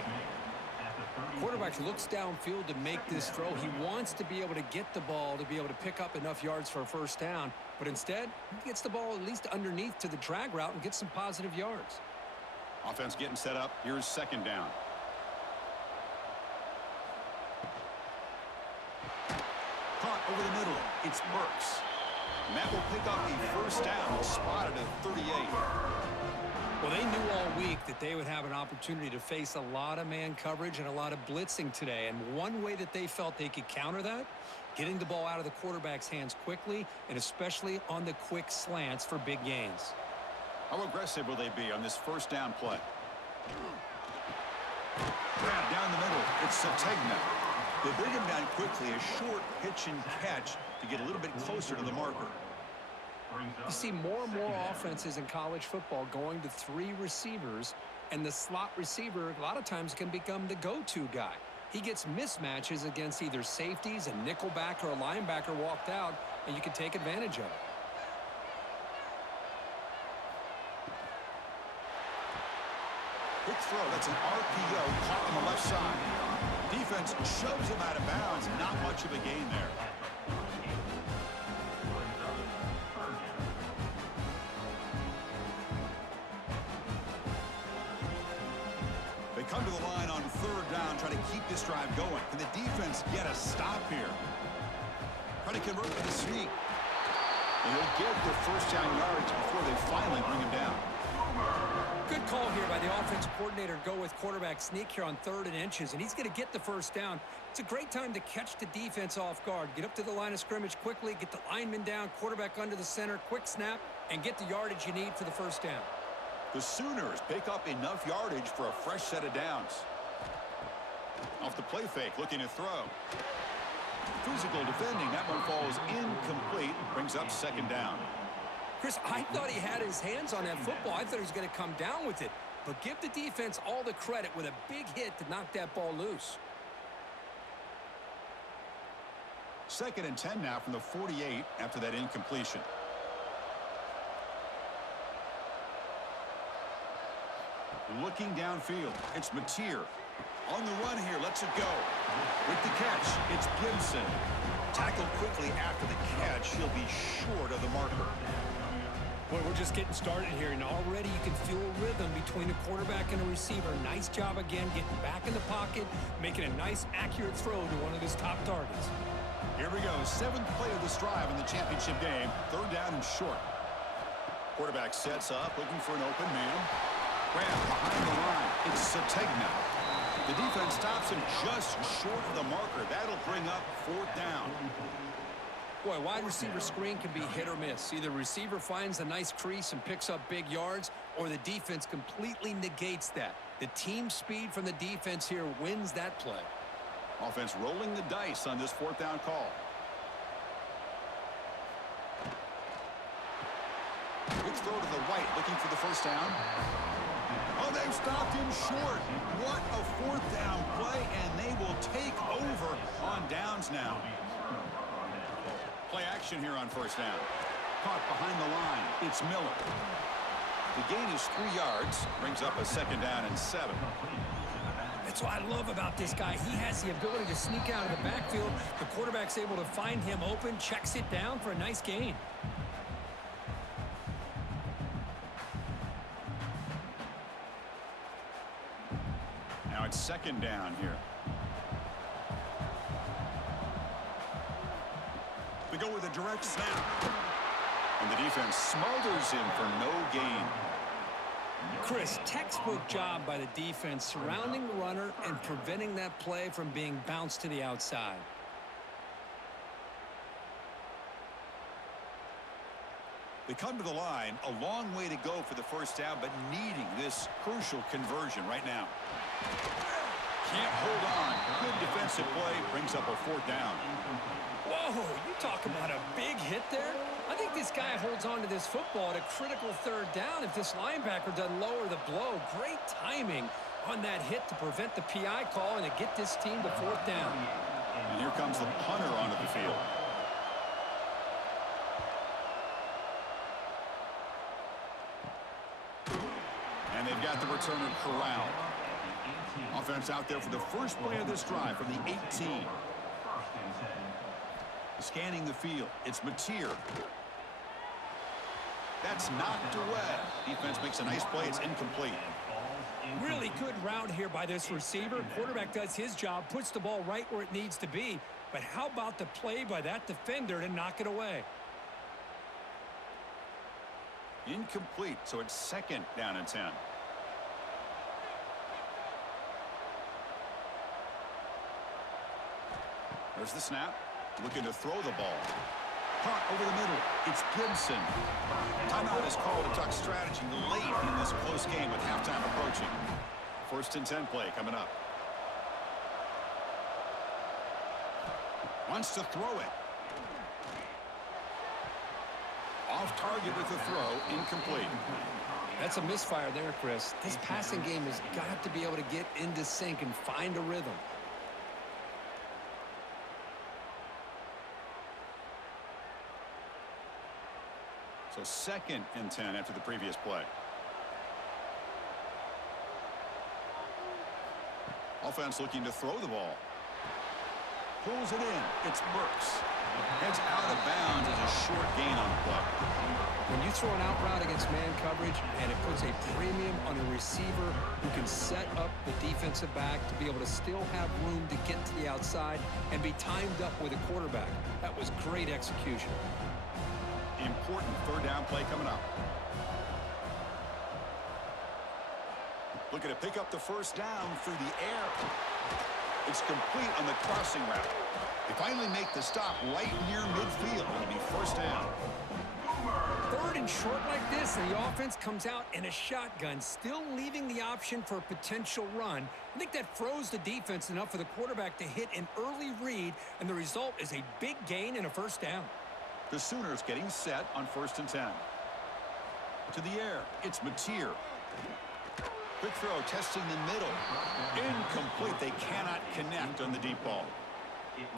Quarterback looks downfield to make this throw. He wants to be able to get the ball to be able to pick up enough yards for a first down. But instead, he gets the ball at least underneath to the drag route and gets some positive yards. Offense getting set up. Here's 2nd down. Caught over the middle. It's Burks. And that will pick up a first down, spotted at 38. Well, they knew all week that they would have an opportunity to face a lot of man coverage and a lot of blitzing today. And one way that they felt they could counter that, getting the ball out of the quarterback's hands quickly, and especially on the quick slants for big gains. How aggressive will they be on this first down play? Grab down the middle. It's Sategna. They bring him down quickly. A short pitch and catch to get a little bit closer to the marker. You see more and more offenses in college football going to 3 receivers, and the slot receiver a lot of times can become the go-to guy. He gets mismatches against either safeties, a nickelback, or a linebacker walked out, and you can take advantage of it. Quick throw. That's an RPO caught on the left side. Defense shoves him out of bounds. Not much of a gain there. They come to the line on 3rd down, trying to keep this drive going. Can the defense get a stop here? Try to convert with a sneak. And he'll get the first down yards before they finally bring him down. Good call here by the offensive coordinator to go with quarterback sneak here on 3rd and inches, and he's going to get the first down. It's a great time to catch the defense off guard. Get up to the line of scrimmage quickly, get the lineman down, quarterback under the center, quick snap, and get the yardage you need for the first down. The Sooners pick up enough yardage for a fresh set of downs. Off the play fake, looking to throw. Physical defending, that one falls incomplete, brings up 2nd down. Chris, I thought he had his hands on that football. I thought he was going to come down with it. But give the defense all the credit with a big hit to knock that ball loose. 2nd and 10 now from the 48 after that incompletion. Looking downfield, it's Mateer. On the run here, lets it go. With the catch, it's Gibson. Tackled quickly after the catch. He'll be short of the marker. Boy, we're just getting started here, and already you can feel a rhythm between a quarterback and a receiver. Nice job again, getting back in the pocket, making a nice, accurate throw to one of his top targets. Here we go, 7th play of this drive in the championship game. 3rd down and short. Quarterback sets up, looking for an open man. Grab behind the line. It's Sategna. The defense stops him just short of the marker. That'll bring up 4th down. Boy, wide receiver screen can be hit or miss. Either receiver finds a nice crease and picks up big yards, or the defense completely negates that. The team speed from the defense here wins that play. Offense rolling the dice on this 4th down call. Quick throw to the right, looking for the first down. Oh, they've stopped him short. What a 4th down play, and they will take over on downs now. Play action here on first down. Caught behind the line. It's Miller. The gain is 3 yards. Brings up a 2nd down and 7. That's what I love about this guy. He has the ability to sneak out of the backfield. The quarterback's able to find him open, checks it down for a nice gain. Now it's 2nd down here. The go with a direct snap. And the defense smothers him for no gain. Chris, textbook job by the defense surrounding the runner and preventing that play from being bounced to the outside. They come to the line, a long way to go for the first down, but needing this crucial conversion right now. Can't hold on. Good defensive play, brings up a fourth down. Whoa, you talk about a big hit there. I think this guy holds on to this football at a critical third down if this linebacker doesn't lower the blow. Great timing on that hit to prevent the PI call and to get this team to fourth down. And here comes the punter onto the field. And they've got the returner corralled. Offense out there for the first play of this drive from the 18. Scanning the field. It's Mateer. That's knocked away. Defense makes a nice play. It's incomplete. Really good route here by this receiver. Quarterback does his job, puts the ball right where it needs to be. But how about the play by that defender to knock it away? Incomplete, so it's second down and 10. There's the snap. Looking to throw the ball. Caught over the middle. It's Gibson. Timeout is called to talk strategy late in this close game with halftime approaching. First and 10 play coming up. Wants to throw it. Off target with the throw. Incomplete. That's a misfire there, Chris. This passing game has got to be able to get into sync and find a rhythm. So second and 10 after the previous play. Offense looking to throw the ball. Pulls it in. It's Burks. Heads out of bounds as a short gain on the play. When you throw an out route against man coverage and it puts a premium on a receiver who can set up the defensive back to be able to still have room to get to the outside and be timed up with a quarterback. That was great execution. Important third down play coming up. Looking to pick up the first down through the air. It's complete on the crossing route. They finally make the stop right near midfield. It'll be first down. Third and short like this, and the offense comes out in a shotgun, still leaving the option for a potential run. I think that froze the defense enough for the quarterback to hit an early read, and the result is a big gain and a first down. The Sooners getting set on first and 10. To the air, it's Mateer. Quick throw, testing the middle. Incomplete. They cannot connect on the deep ball.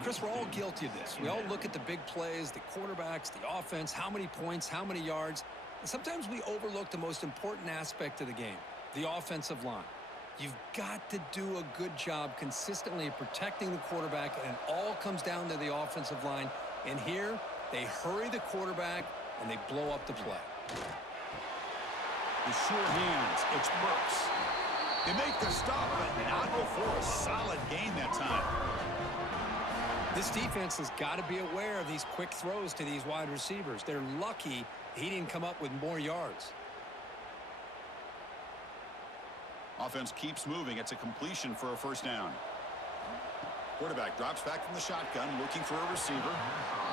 Chris, we're all guilty of this. We all look at the big plays, the quarterbacks, the offense, how many points, how many yards. And sometimes we overlook the most important aspect of the game, the offensive line. You've got to do a good job consistently protecting the quarterback, and it all comes down to the offensive line. And here, they hurry the quarterback, and they blow up the play. The sure hands, it's Burks. They make the stop, but not before a solid gain that time. This defense has got to be aware of these quick throws to these wide receivers. They're lucky he didn't come up with more yards. Offense keeps moving. It's a completion for a first down. Quarterback drops back from the shotgun, looking for a receiver.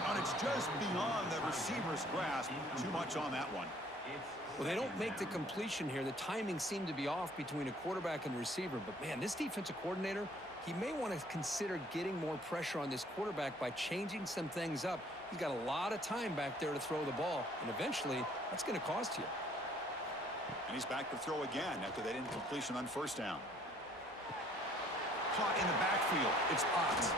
And it's just beyond the receiver's grasp. Too much on that one. Well, they don't make the completion here. The timing seemed to be off between a quarterback and receiver. But, man, this defensive coordinator, he may want to consider getting more pressure on this quarterback by changing some things up. He's got a lot of time back there to throw the ball, and eventually that's going to cost you. And he's back to throw again after that incompletion on first down. Caught in the backfield. It's Ott.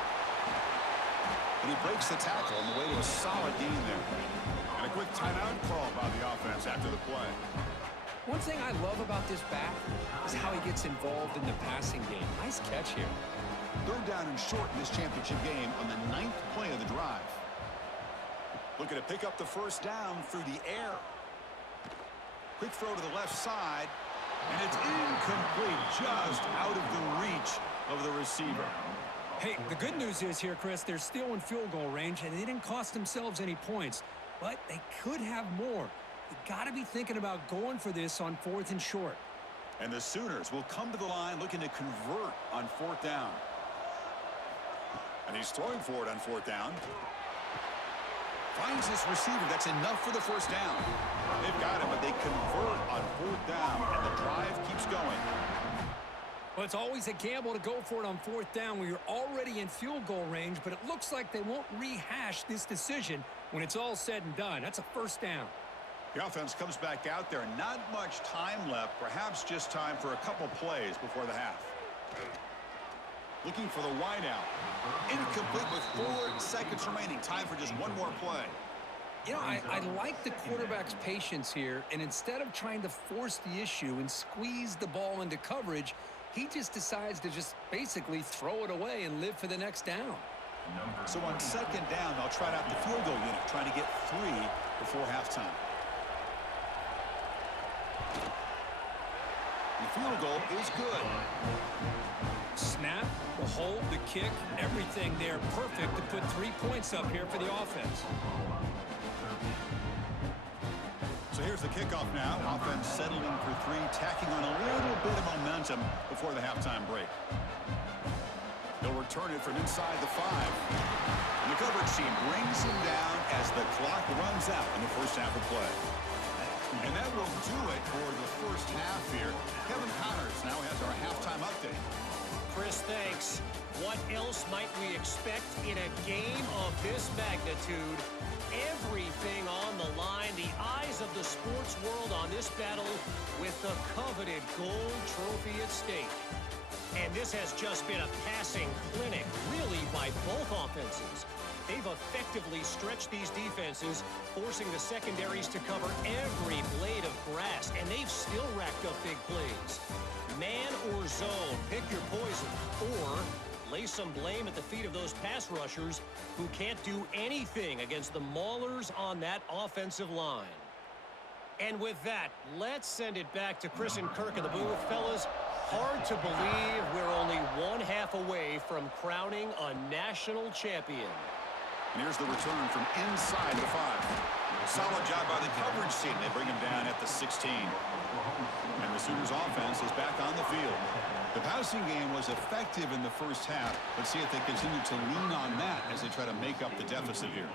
And he breaks the tackle on the way to a solid gain there. And a quick timeout call by the offense after the play. One thing I love about this back is how he gets involved in the passing game. Nice catch here. Third down and short in this championship game on the 9th play of the drive. Looking to pick up the first down through the air. Quick throw to the left side. And it's incomplete, just out of the reach of the receiver. Hey, the good news is here, Chris, they're still in field goal range, and they didn't cost themselves any points. But they could have more. You got to be thinking about going for this on 4th and short. And the Sooners will come to the line looking to convert on 4th down. And he's throwing for it on 4th down. Finds his receiver. That's enough for the first down. They've got him, but they convert on 4th down, and the drive keeps going. Well, it's always a gamble to go for it on 4th down when you're already in field goal range, but it looks like they won't rehash this decision when it's all said and done. That's a first down. The offense comes back out there. Not much time left. Perhaps just time for a couple plays before the half. Looking for the wide out. Incomplete with 4 seconds remaining. Time for just one more play. You know, I like the quarterback's patience here, and instead of trying to force the issue and squeeze the ball into coverage, he just decides to just basically throw it away and live for the next down. So on 2nd down, they'll try out the field goal unit, trying to get 3 before halftime. The field goal is good. Snap, the hold, the kick, everything there perfect to put 3 points up here for the offense. So here's the kickoff now. Offense settling for 3, tacking on a little bit of momentum before the halftime break. They'll return it from inside the 5. And the coverage team brings him down as the clock runs out in the first half of play. And that will do it for the first half here. Kevin Connors now has our halftime update. Chris, thanks. What else might we expect in a game of this magnitude? Everything on the line, the eyes of the sports world on this battle with the coveted gold trophy at stake. And this has just been a passing clinic, really, by both offenses. They've effectively stretched these defenses, forcing the secondaries to cover every blade of grass, and they've still racked up big plays. Man or zone, pick your poison, or lay some blame at the feet of those pass rushers who can't do anything against the maulers on that offensive line. And with that, let's send it back to Chris and Kirk in the booth. Fellas, hard to believe we're only 1/2 away from crowning a national champion. And here's the return from inside the 5. Solid job by the coverage team. They bring him down at the 16. And the Sooners offense is back on the field. The passing game was effective in the first half. Let's see if they continue to lean on that as they try to make up the deficit here.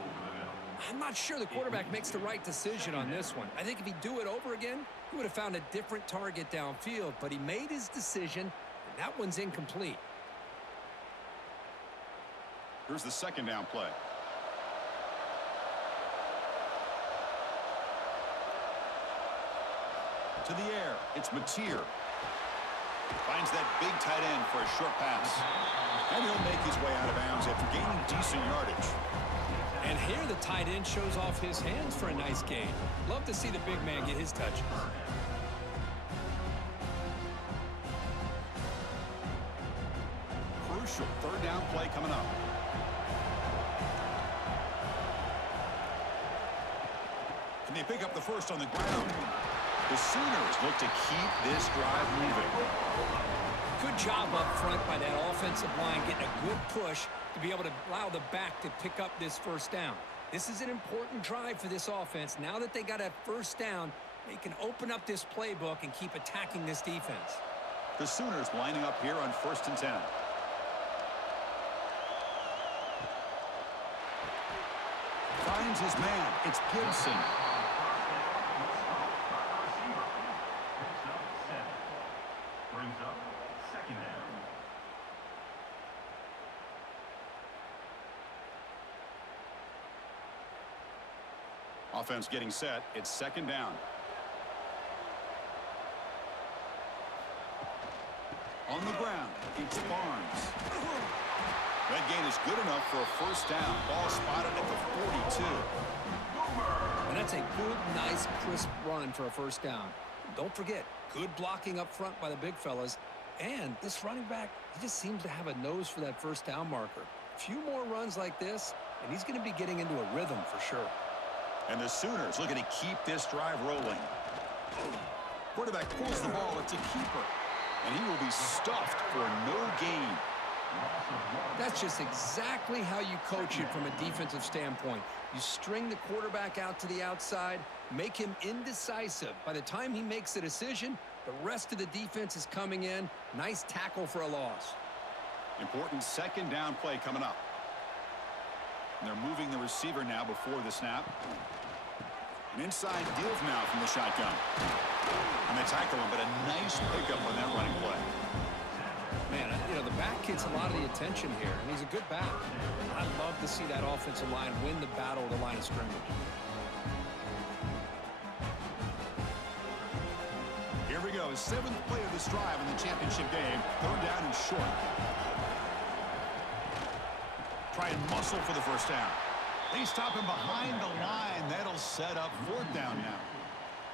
I'm not sure the quarterback makes the right decision on this one. I think if he'd do it over again, he would have found a different target downfield, but he made his decision, and that one's incomplete. Here's the 2nd down play. To the air, it's Mateer. Finds that big tight end for a short pass. And he'll make his way out of bounds after gaining decent yardage. And here the tight end shows off his hands for a nice gain. Love to see the big man get his touches. Crucial 3rd down play coming up. Can they pick up the first on the ground? The Sooners look to keep this drive moving. Good job up front by that offensive line, getting a good push to be able to allow the back to pick up this first down. This is an important drive for this offense. Now that they got a first down, they can open up this playbook and keep attacking this defense. The Sooners lining up here on 1st and 10. Finds his man. It's Gibson. Brings up 2nd down. Offense getting set. It's 2nd down. On the ground, it's Barnes. That gain is good enough for a first down. Ball spotted at the 42. And that's a good, nice, crisp run for a first down. Don't forget, good blocking up front by the big fellas. And this running back, he just seems to have a nose for that first down marker. A few more runs like this, and he's going to be getting into a rhythm for sure. And the Sooners looking to keep this drive rolling. Quarterback pulls the ball. It's a keeper. And he will be stuffed for no gain. That's just exactly how you coach it from a defensive standpoint. You string the quarterback out to the outside, make him indecisive. By the time he makes a decision, the rest of the defense is coming in. Nice tackle for a loss. Important second down play coming up. And they're moving the receiver now before the snap. An inside deals now from the shotgun. And they tackle him, but a nice pickup on that running play. Man, the back gets a lot of the attention here, and he's a good back. I'd love to see that offensive line win the battle of the line of scrimmage. Here we go. 7th play of this drive in the championship game. 3rd down and short. Try and muscle for the first down. They stop him behind the line. That'll set up 4th down now.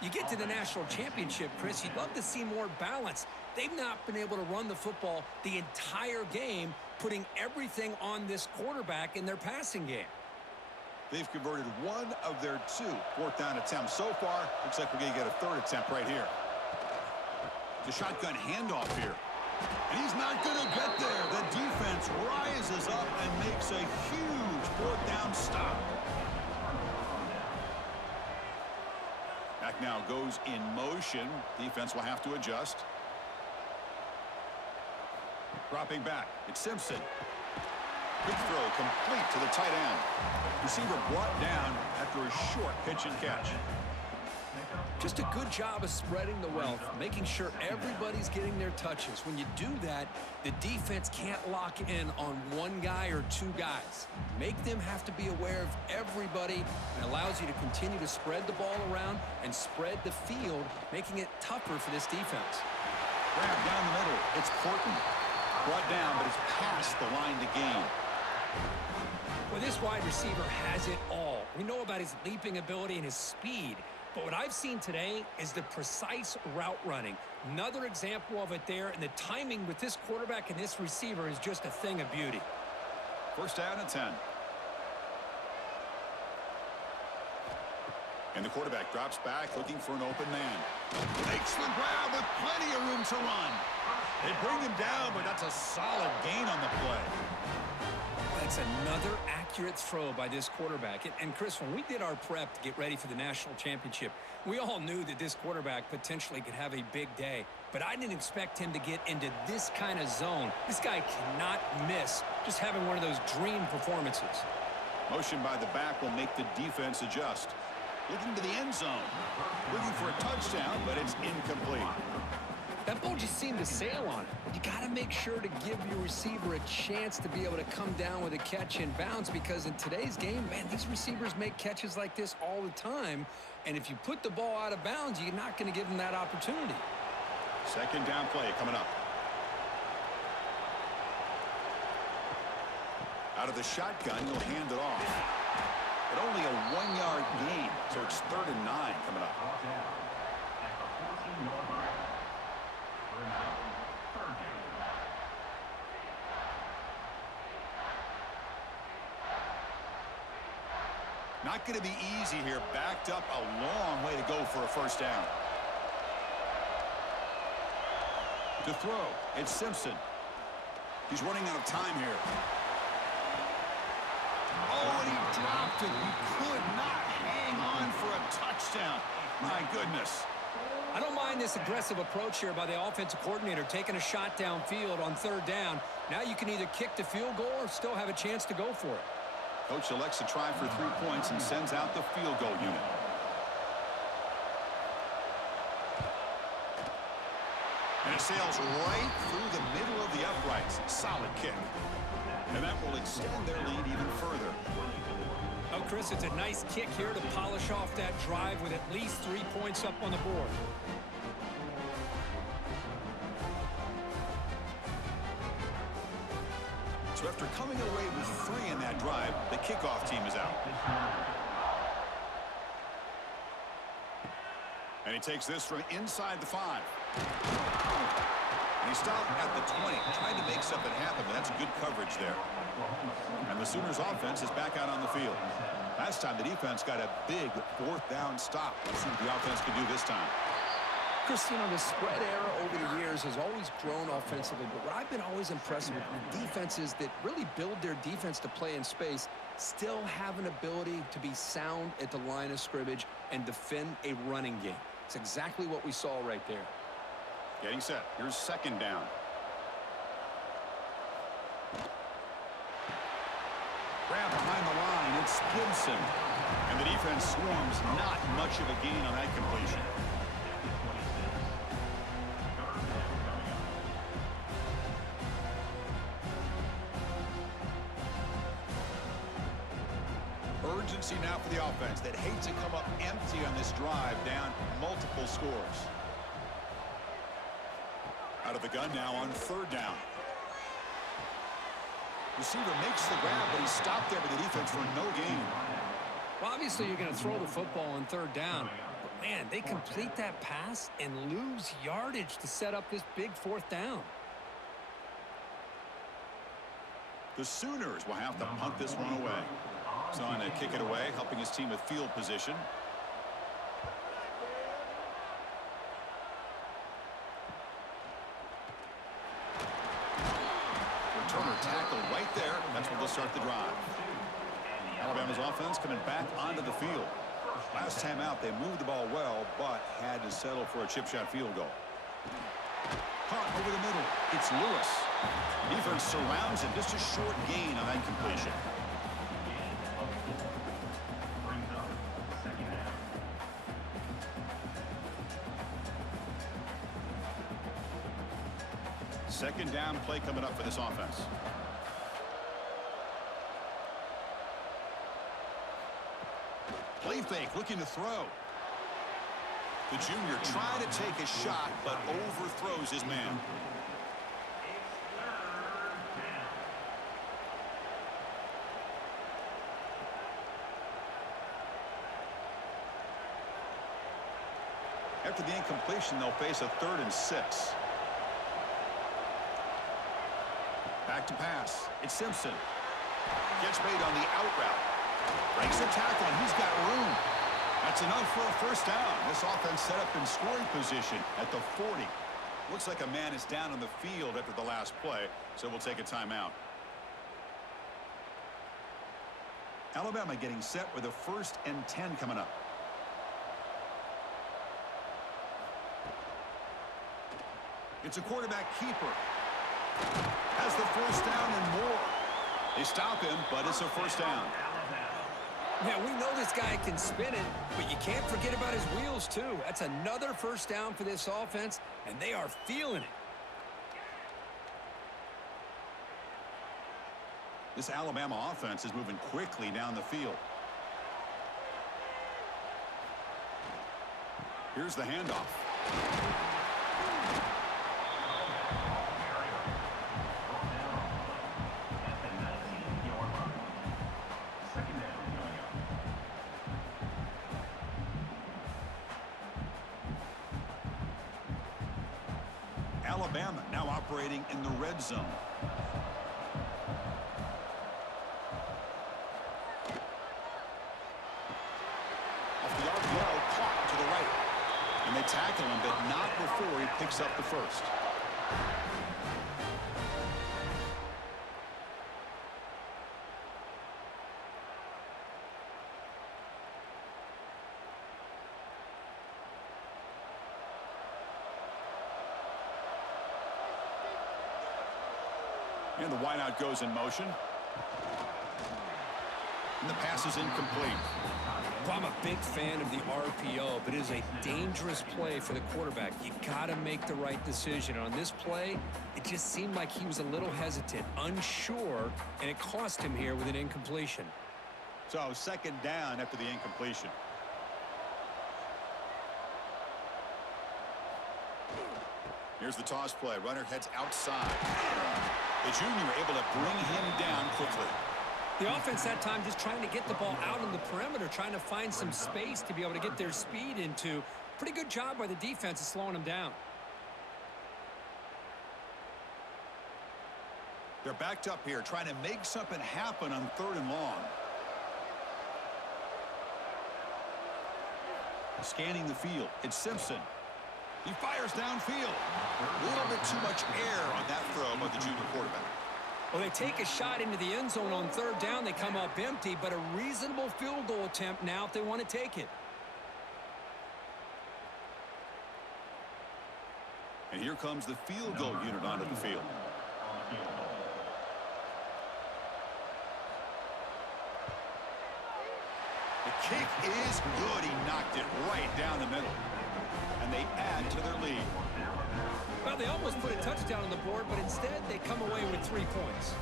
You get to the national championship, Chris, you'd love to see more balance. They've not been able to run the football the entire game, putting everything on this quarterback in their passing game. They've converted 1 of their 2 4th down attempts so far. Looks like we're going to get a 3rd attempt right here. The shotgun handoff here. And he's not going to get there. The defense rises up and makes a huge 4th down stop. Back now goes in motion. Defense will have to adjust. Dropping back. It's Simpson. Quick throw complete to the tight end. Receiver brought down after a short pitch and catch. Just a good job of spreading the wealth, making sure everybody's getting their touches. When you do that, the defense can't lock in on 1 guy or 2 guys. Make them have to be aware of everybody, and allows you to continue to spread the ball around and spread the field, making it tougher for this defense. Grab down the middle. It's Horton. Brought down, but it's past the line to gain. Well, this wide receiver has it all. We know about his leaping ability and his speed. But what I've seen today is the precise route running. Another example of it there, and the timing with this quarterback and this receiver is just a thing of beauty. 1st down and 10. And the quarterback drops back, looking for an open man. Makes the grab with plenty of room to run. They bring him down, but that's a solid gain on the play. That's another accurate throw by this quarterback. And Chris, when we did our prep to get ready for the national championship, we all knew that this quarterback potentially could have a big day. But I didn't expect him to get into this kind of zone. This guy cannot miss, just having one of those dream performances. Motion by the back will make the defense adjust. Looking to the end zone. Looking for a touchdown, but it's incomplete. That ball just seemed to sail on it. You got to make sure to give your receiver a chance to be able to come down with a catch and bounce, because in today's game, man, these receivers make catches like this all the time. And if you put the ball out of bounds, you're not going to give them that opportunity. 2nd down play coming up. Out of the shotgun, you'll hand it off. But only a 1-yard gain, so it's 3rd and 9 coming up. Not going to be easy here. Backed up a long way to go for a 1st down. To throw, it's Simpson. He's running out of time here. Oh, and he dropped it. He could not hang on for a touchdown. My goodness. I don't mind this aggressive approach here by the offensive coordinator, taking a shot downfield on 3rd down. Now you can either kick the field goal or still have a chance to go for it. Coach elects to try for 3 points and sends out the field goal unit. And it sails right through the middle of the uprights. Solid kick. And that will extend their lead even further. Oh, Chris, it's a nice kick here to polish off that drive with at least 3 points up on the board. So after coming away with 3 in that drive, the kickoff team is out. And he takes this from inside the 5. And he stopped at the 20, trying to make something happen, but that's good coverage there. And the Sooners offense is back out on the field. Last time the defense got a big 4th down stop. Let's see what the offense can do this time. Chris, you know, the spread era over the years has always grown offensively, but what I've been always impressed with defenses that really build their defense to play in space still have an ability to be sound at the line of scrimmage and defend a running game. It's exactly what we saw right there. Getting set. Here's second down. Grab behind the line. It's Gibson. And the defense swarms. Not much of a gain on that completion. Urgency now for the offense that hates to come up empty on this drive, down multiple scores. Out of the gun now on third down. Receiver makes the grab, but he's stopped there by the defense for no gain. Well, obviously, you're going to throw the football on third down. But, man, they complete that pass and lose yardage to set up this big fourth down. The Sooners will have to punt this one away. He's on to kick it away, helping his team with field position. Returner tackled right there. That's where they'll start the drive. Alabama's offense coming back onto the field. Last time out, they moved the ball well, but had to settle for a chip shot field goal. Caught over the middle. It's Lewis. Defense surrounds him. Just a short gain on that completion. Second down play coming up for this offense. Play fake, looking to throw. The junior trying to take a shot, but overthrows his man. After the incompletion, they'll face a 3rd and 6. Back to pass. It's Simpson. Gets made on the out route. Breaks the tackle, and he's got room. That's enough for a first down. This offense set up in scoring position at the 40. Looks like a man is down on the field after the last play, so we'll take a timeout. Alabama getting set with a 1st and 10 coming up. It's a quarterback keeper. Has the first down and more. They stop him, but it's a first down. Yeah, we know this guy can spin it, but you can't forget about his wheels, too. That's another first down for this offense, and they are feeling it. This Alabama offense is moving quickly down the field. Here's the handoff. Alabama now operating in the red zone. Off the RPO, caught to the right. And they tackle him, but not before he picks up the first. And the wideout goes in motion. And the pass is incomplete. Well, I'm a big fan of the RPO, but it is a dangerous play for the quarterback. You got to make the right decision. On this play, it just seemed like he was a little hesitant, unsure, and it cost him here with an incompletion. So second down after the incompletion. Here's the toss play. Runner heads outside. The junior able to bring him down quickly. The offense that time just trying to get the ball out on the perimeter, trying to find some space to be able to get their speed into. Pretty good job by the defense of slowing them down. They're backed up here, trying to make something happen on 3rd and long. Scanning the field, it's Simpson. He fires downfield. A little bit too much air on that throw by the junior quarterback. Well, they take a shot into the end zone on third down. They come up empty, but a reasonable field goal attempt now if they want to take it. And here comes the field goal unit onto the field. The kick is good. He knocked it right down the middle. And they add to their lead. Well, they almost put a touchdown on the board, but instead they come away with 3 points.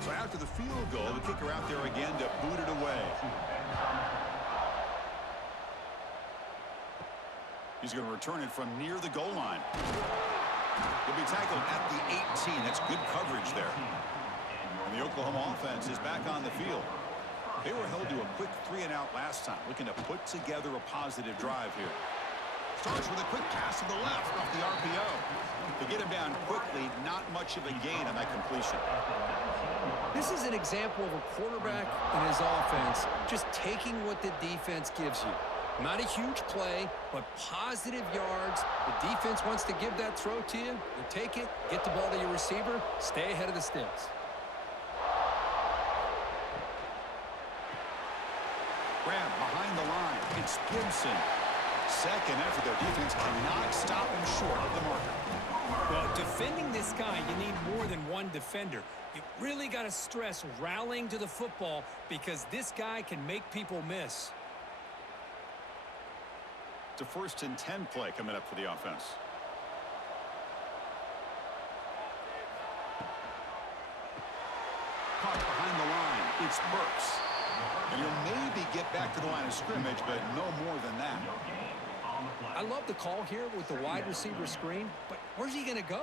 So after the field goal, the kicker out there again to boot it away. He's going to return it from near the goal line. He'll be tackled at the 18. That's good coverage there. And the Oklahoma offense is back on the field. They were held to a quick 3-and-out last time, looking to put together a positive drive here. Starts with a quick pass to the left off the RPO. To get him down quickly, not much of a gain on that completion. This is an example of a quarterback and his offense just taking what the defense gives you. Not a huge play, but positive yards. The defense wants to give that throw to you. You take it, get the ball to your receiver, stay ahead of the sticks. Grab behind the line. It's Gibson. Second effort. Their defense cannot stop him short of the marker. Well, defending this guy, you need more than one defender. You really got to stress rallying to the football because this guy can make people miss. It's a 1st and 10 play coming up for the offense. Caught behind the line. It's Burks. And he'll maybe get back to the line of scrimmage, but no more than that. I love the call here with the wide receiver screen, but where's he going to go?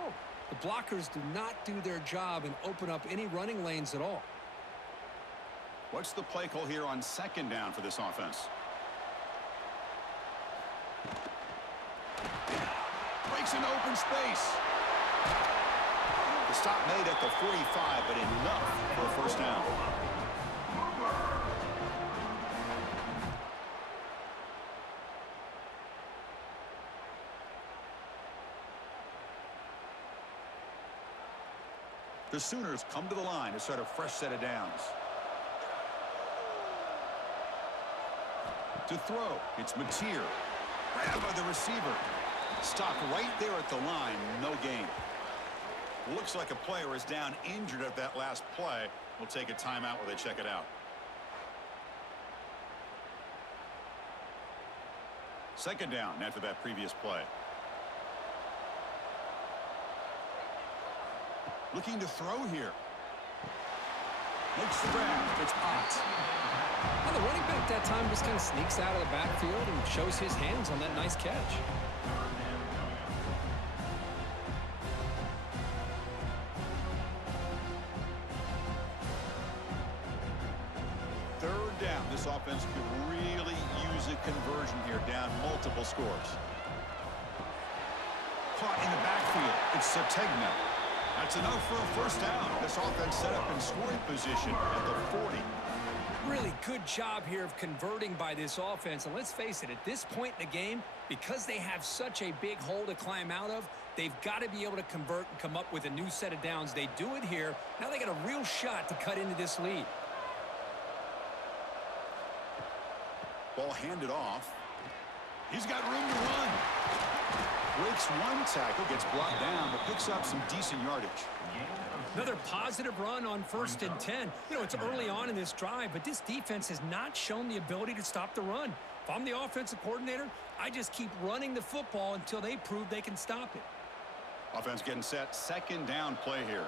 The blockers do not do their job and open up any running lanes at all. What's the play call here on 2nd down for this offense? Breaks into open space. The stop made at the 45, but enough for a 1st down. The Sooners come to the line to start a fresh set of downs. To throw, it's Mateer. Grabbed by the receiver. Stopped right there at the line, no gain. Looks like a player is down injured at that last play. We'll take a timeout while they check it out. 2nd down after that previous play. Looking to throw here. Makes the grab. It's Ott. Well, the running back that time just kind of sneaks out of the backfield and shows his hands on that nice catch. Third down. This offense could really use a conversion here, down multiple scores. Caught in the backfield. It's Sategna. That's enough for a 1st down. This offense set up in scoring position at the 40. Really good job here of converting by this offense. And let's face it, at this point in the game, because they have such a big hole to climb out of, they've got to be able to convert and come up with a new set of downs. They do it here. Now they got a real shot to cut into this lead. Ball handed off. He's got room to run. Breaks one tackle, gets blocked down, but picks up some decent yardage. Another positive run on 1st and 10. You know, it's early on in this drive, but this defense has not shown the ability to stop the run. If I'm the offensive coordinator, I just keep running the football until they prove they can stop it. Offense getting set. 2nd down play here.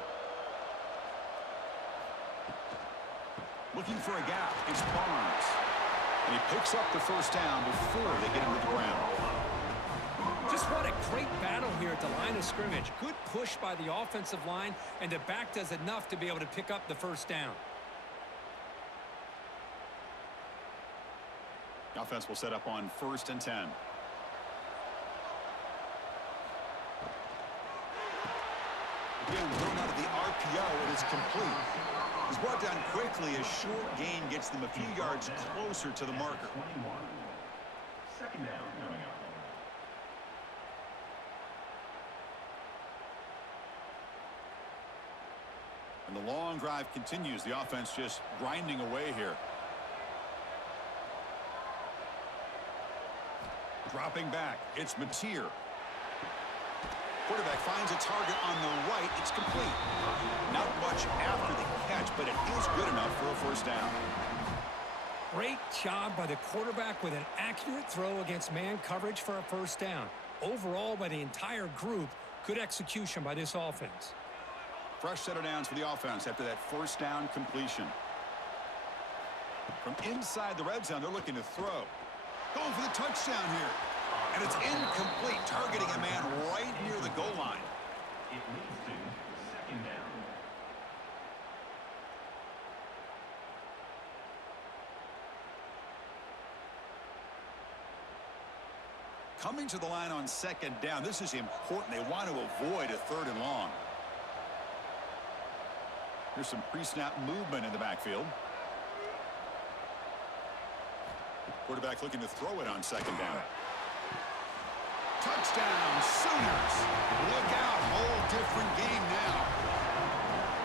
Looking for a gap. It's Barnes. And he picks up the 1st down before they get him to the ground. Just what a great battle here at the line of scrimmage. Good push by the offensive line, and the back does enough to be able to pick up the 1st down. The offense will set up on 1st and 10. Again, thrown out of the RPO, and it's complete. He's brought down quickly. A short gain gets them a few yards closer to the marker. 21. Second down coming up. And the long drive continues. The offense just grinding away here. Dropping back. It's Mateer. Quarterback finds a target on the right. It's complete. Not much after the catch, but it is good enough for a first down. Great job by the quarterback with an accurate throw against man coverage for a first down. Overall, by the entire group, good execution by this offense. Fresh set of downs for the offense after that first down completion. From inside the red zone, they're looking to throw. Going for the touchdown here. And it's incomplete, targeting a man right near the goal line. It leads to second down. Coming to the line on second down. This is important. They want to avoid a third and long. Here's some pre-snap movement in the backfield. Quarterback looking to throw it on second down. Touchdown, Sooners. Look out, whole different game now.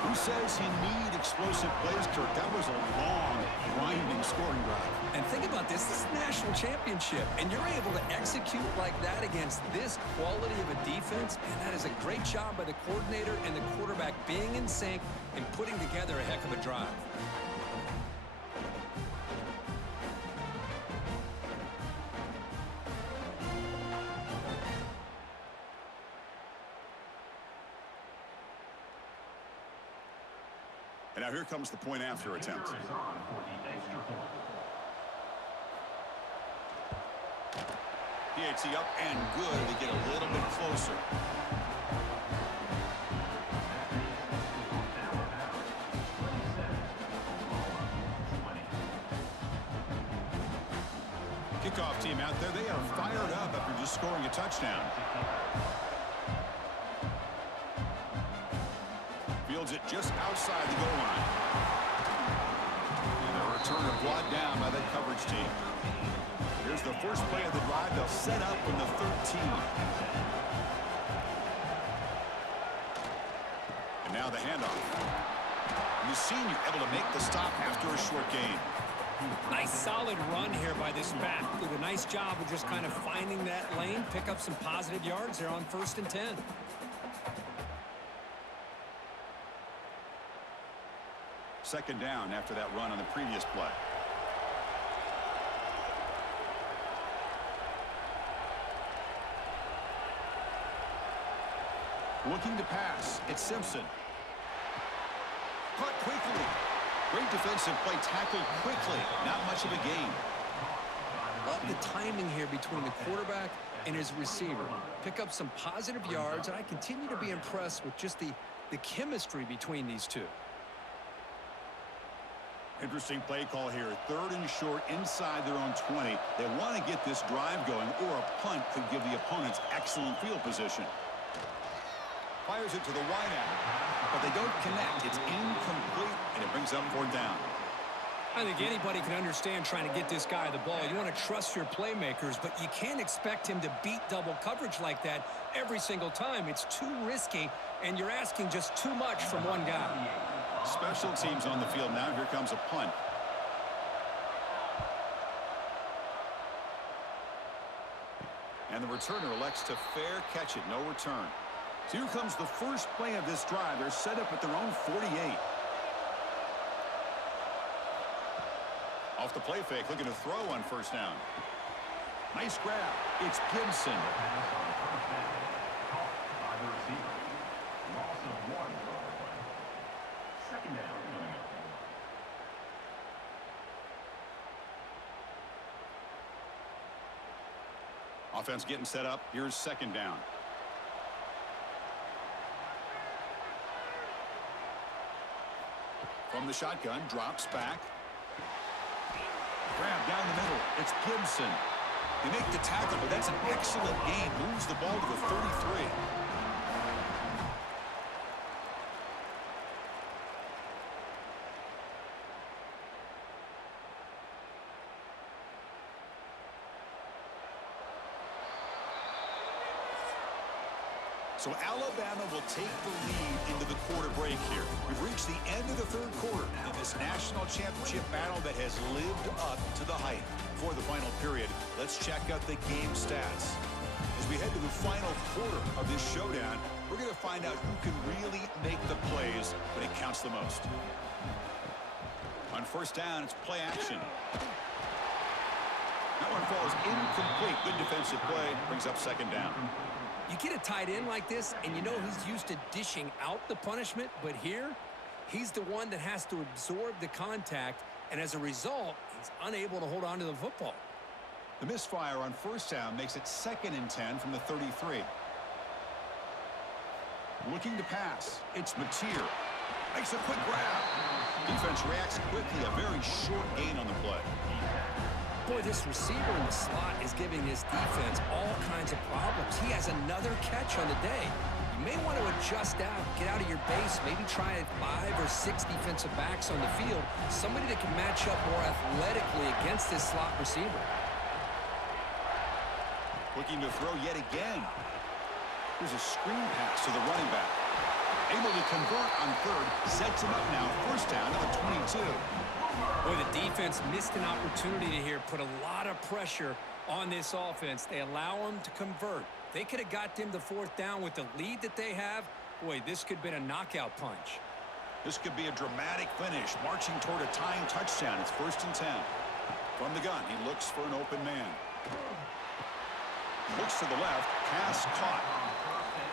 Who says you need explosive plays, Kirk? That was a long, grinding scoring drive. And think about this. This is a national championship, and you're able to execute like that against this quality of a defense, and that is a great job by the coordinator and the quarterback being in sync and putting together a heck of a drive. And now here comes the point after attempt. Is on for the extra point. PAT up and good. They get a little bit closer. Kickoff team out there. They are fired up after just scoring a touchdown. Fields it just outside the goal line. And a returner brought down by that coverage team. Here's the first play of the drive. They'll set up from the 13. And now the handoff. And the senior able to make the stop after a short gain. Nice solid run here by this back. Did a nice job of just kind of finding that lane, pick up some positive yards there on 1st and 10. Second down after that run on the previous play. Looking to pass. It's Simpson. Caught quickly. Great defensive play, tackled quickly. Not much of a gain. Love the timing here between the quarterback and his receiver. Pick up some positive yards, and I continue to be impressed with just the chemistry between these two. Interesting play call here. 3rd and short inside their own 20. They want to get this drive going, or a punt could give the opponents excellent field position. Fires it to the wideout, but they don't connect. It's incomplete, and it brings up 4th down. I think anybody can understand trying to get this guy the ball. You want to trust your playmakers, but you can't expect him to beat double coverage like that every single time. It's too risky, and you're asking just too much from one guy. Special teams on the field now. Here comes a punt. And the returner elects to fair catch it. No return. So here comes the first play of this drive. They're set up at their own 48. Off the play fake, looking to throw on 1st down. Nice grab. It's Gibson. By the receiver. Loss of 1 on the play. Second down coming up. Offense getting set up. Here's 2nd down. From the shotgun, drops back. Grab down the middle. It's Gibson. They make the tackle, but that's an excellent gain. Moves the ball to the 33. So Alabama will take the lead into the quarter break here. We've reached the end of the third quarter in this national championship battle that has lived up to the hype. For the final period, let's check out the game stats. As we head to the final quarter of this showdown, we're going to find out who can really make the plays when it counts the most. On first down, it's play action. That one falls incomplete. Good defensive play. Brings up second down. You get a tight end like this, and you know he's used to dishing out the punishment, but here, he's the one that has to absorb the contact, and as a result, he's unable to hold on to the football. The misfire on first down makes it 2nd and 10 from the 33. Looking to pass. It's Mateer. Makes a quick grab. Defense reacts quickly. A very short gain on the play. Boy, this receiver in the slot is giving this defense all kinds of problems. He has another catch on the day. You may want to adjust out, get out of your base, maybe try 5 or 6 defensive backs on the field, somebody that can match up more athletically against this slot receiver. Looking to throw yet again. Here's a screen pass to the running back. Able to convert on third, sets him up now, first down to the 22. Boy, the defense missed an opportunity to here, put a lot of pressure on this offense. They allow them to convert. They could have got them to fourth down with the lead that they have. Boy, this could have been a knockout punch. This could be a dramatic finish, marching toward a tying touchdown. It's 1st and 10. From the gun, he looks for an open man. Looks to the left, pass caught.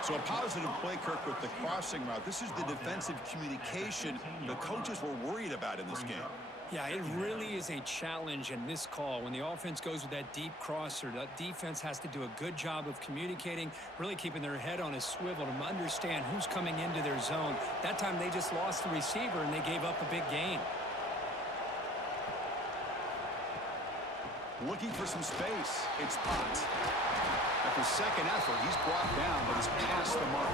So a positive play, Kirk, with the crossing route. This is the defensive communication the coaches were worried about in this game. Yeah, it really is a challenge in this call. When the offense goes with that deep crosser, that defense has to do a good job of communicating, really keeping their head on a swivel to understand who's coming into their zone. That time they just lost the receiver and they gave up a big gain. Looking for some space. It's Potts. After second effort, he's brought down, but he's past the mark.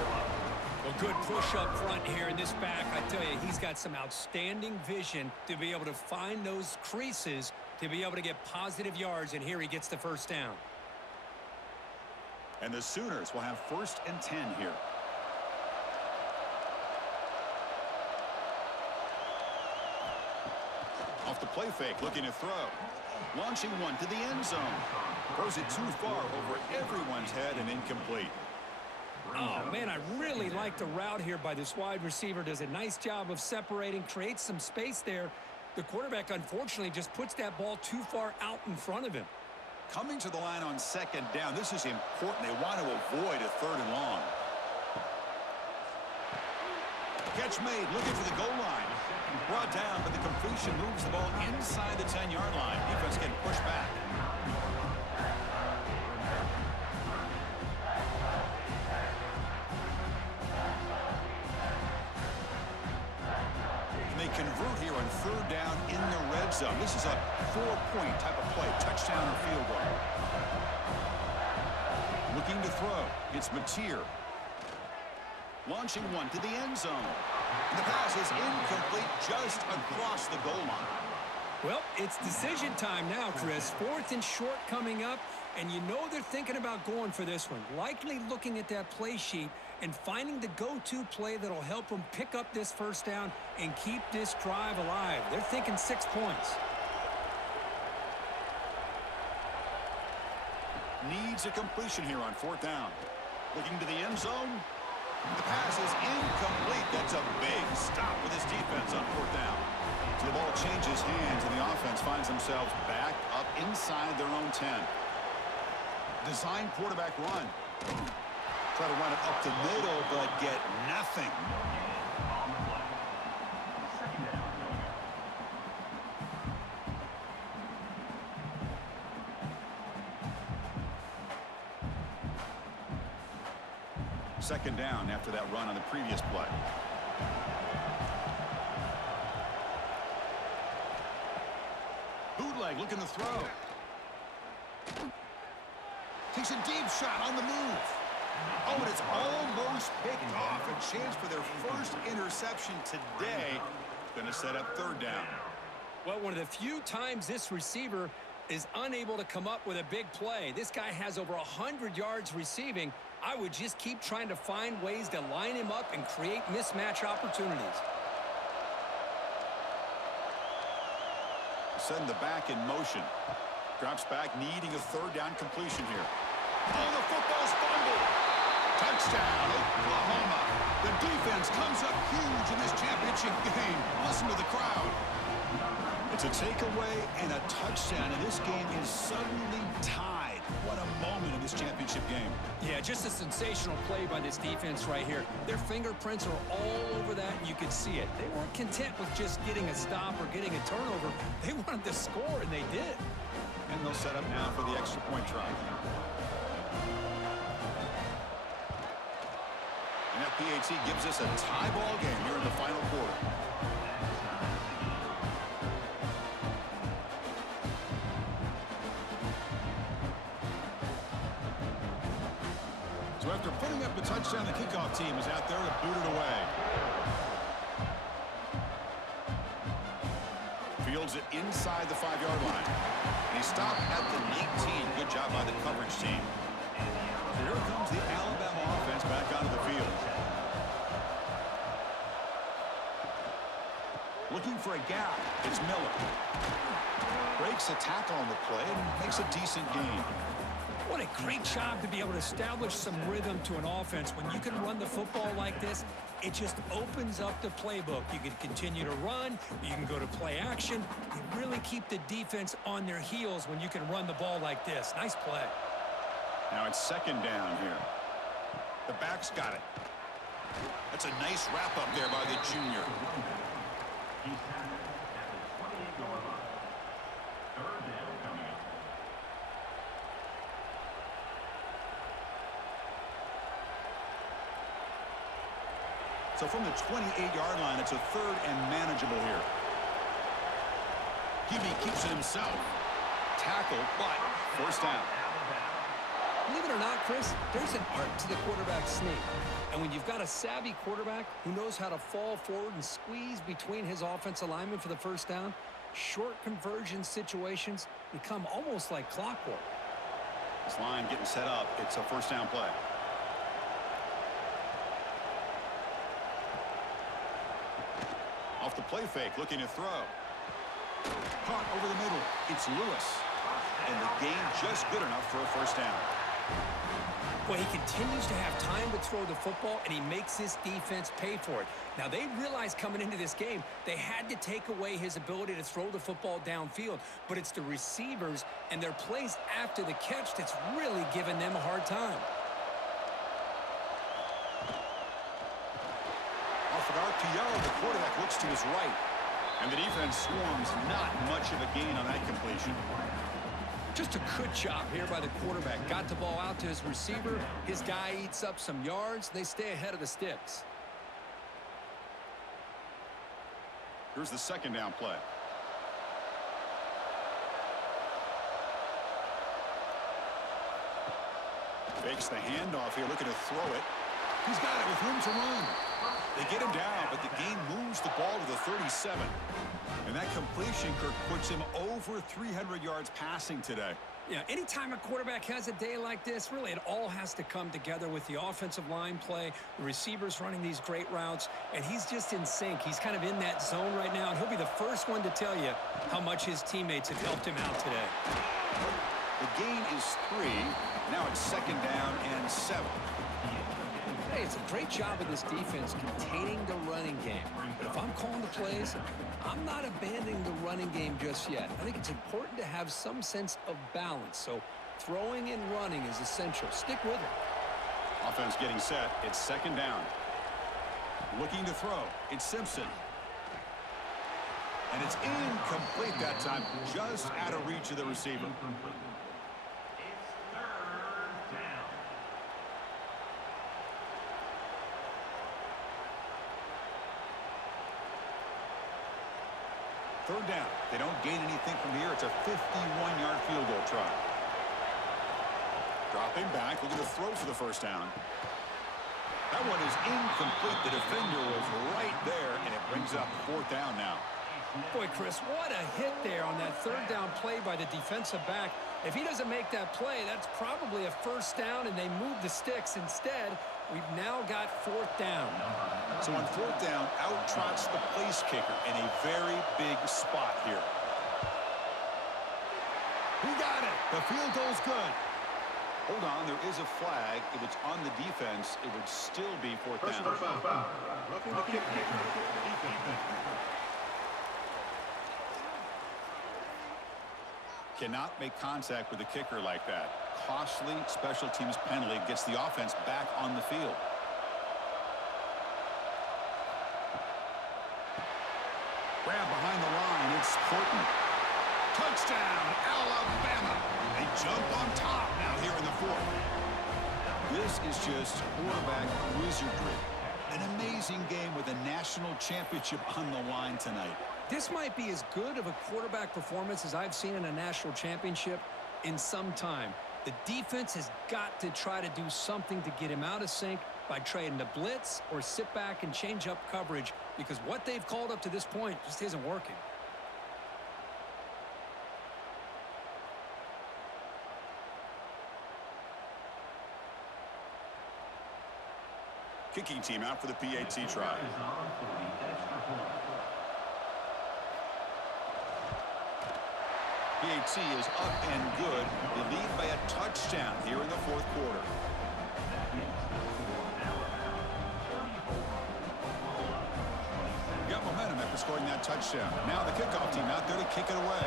Well, good push up front here in this back. I tell you, he's got some outstanding vision to be able to find those creases to be able to get positive yards, and here he gets the first down. And the Sooners will have 1st and 10 here. Off the play fake, looking to throw. Launching one to the end zone. Throws it too far over everyone's head and incomplete. Oh, man, I really like the route here by this wide receiver. Does a nice job of separating, creates some space there. The quarterback, unfortunately, just puts that ball too far out in front of him. Coming to the line on second down, this is important. They want to avoid a 3rd and long. Catch made, looking for the goal line. Brought down, but the completion moves the ball inside the 10-yard line. Defense getting pushed back. And they convert here on 3rd down in the red zone. This is a 4-point type of play, touchdown or field goal. Looking to throw. It's Mateer. Launching one to the end zone. And the pass is incomplete just across the goal line. Well, it's decision time now, Chris. 4th and short coming up, and you know they're thinking about going for this one. Likely looking at that play sheet and finding the go-to play that'll help them pick up this first down and keep this drive alive. They're thinking 6 points. Needs a completion here on 4th down. Looking to the end zone. The pass is incomplete. That's a big stop with his defense on 4th down. So the ball changes hands, and the offense finds themselves back up inside their own 10. Design quarterback run. Try to run it up the middle, but get nothing. Second down after that run on the previous play. Bootleg looking to throw. Takes a deep shot on the move. Oh, and it's almost picked off. A chance for their first interception today. Going to set up 3rd down. Well, one of the few times this receiver is unable to come up with a big play. This guy has over 100 yards receiving, I would just keep trying to find ways to line him up and create mismatch opportunities. Send the back in motion. Drops back, needing a third down completion here. Oh, the football's fumbled. Touchdown, Oklahoma. The defense comes up huge in this championship game. Listen to the crowd. It's a takeaway and a touchdown, and this game is suddenly tied. What a moment in this championship game. Yeah, just a sensational play by this defense right here. Their fingerprints are all over that, and you can see it. They weren't content with just getting a stop or getting a turnover. They wanted to score, and they did. And they'll set up now for the extra point try. And that PAT gives us a tie ball game here in the final quarter. So after putting up a touchdown, the kickoff team is out there to boot it away. Fields it inside the 5-yard line. And he stopped at the 19. Good job by the coverage team. So here comes the Alabama offense back onto the field. Looking for a gap. It's Miller. Breaks a tackle on the play and makes a decent gain. What a great job to be able to establish some rhythm to an offense. When you can run the football like this, it just opens up the playbook. You can continue to run. You can go to play action. You really keep the defense on their heels when you can run the ball like this. Nice play. Now it's second down here. The back's got it. That's a nice wrap up there by the junior. He's tackled at the 28-yard line. Third down coming up. So from the 28-yard line, it's a third and manageable here. Gibby keeps it himself. Tackle, but first down. Believe it or not, Chris, there's an art to the quarterback sneak. And when you've got a savvy quarterback who knows how to fall forward and squeeze between his offensive linemen for the first down, short conversion situations become almost like clockwork. This line getting set up. It's a first down play. Off the play fake, looking to throw. Caught over the middle. It's Lewis. And the gain just good enough for a first down. Well, he continues to have time to throw the football, and he makes his defense pay for it. Now, they realized coming into this game they had to take away his ability to throw the football downfield, but it's the receivers and their plays after the catch that's really giving them a hard time. Off an RPO, the quarterback looks to his right. And the defense swarms. Not much of a gain on that completion. Just a good job here by the quarterback. Got the ball out to his receiver. His guy eats up some yards. They stay ahead of the sticks. Here's the second down play. Fakes the handoff here, looking to throw it. He's got it with room to run. They get him down, but the game moves the ball to the 37. And that completion, Kirk, puts him over 300 yards passing today. Yeah, anytime a quarterback has a day like this, really it all has to come together with the offensive line play, the receivers running these great routes, and he's just in sync. He's kind of in that zone right now, and he'll be the first one to tell you how much his teammates have helped him out today. The gain is 3. Now it's second down and 7. Hey, it's a great job of this defense containing the running game. But if I'm calling the plays, I'm not abandoning the running game just yet. I think it's important to have some sense of balance. So throwing and running is essential. Stick with it. Offense getting set. It's second down. Looking to throw. It's Simpson. And it's incomplete that time. Just out of reach of the receiver. Third down. They don't gain anything from here. It's a 51-yard field goal try. Dropping back, looking to throw for the first down. That one is incomplete. The defender was right there, and it brings up fourth down now. Boy, Chris, what a hit there on that third down play by the defensive back. If he doesn't make that play, that's probably a first down, and they move the sticks. Instead, we've now got fourth down. So on fourth down, out trots the place kicker in a very big spot here. He got it. The field goal's good. Hold on, there is a flag. If it's on the defense, it would still be fourth down. Cannot make contact with the kicker like that. Costly special teams penalty gets the offense back on the field. Grab behind the line. It's Horton. Touchdown, Alabama. They jump on top now here in the fourth. This is just quarterback wizardry. An amazing game with a national championship on the line tonight. This might be as good of a quarterback performance as I've seen in a national championship in some time. The defense has got to try to do something to get him out of sync by trading the blitz or sit back and change up coverage, because what they've called up to this point just isn't working. Kicking team out for the PAT try. PAT is up and good. They lead by a touchdown here in the fourth quarter. Got momentum after scoring that touchdown. Now the kickoff team out there to kick it away.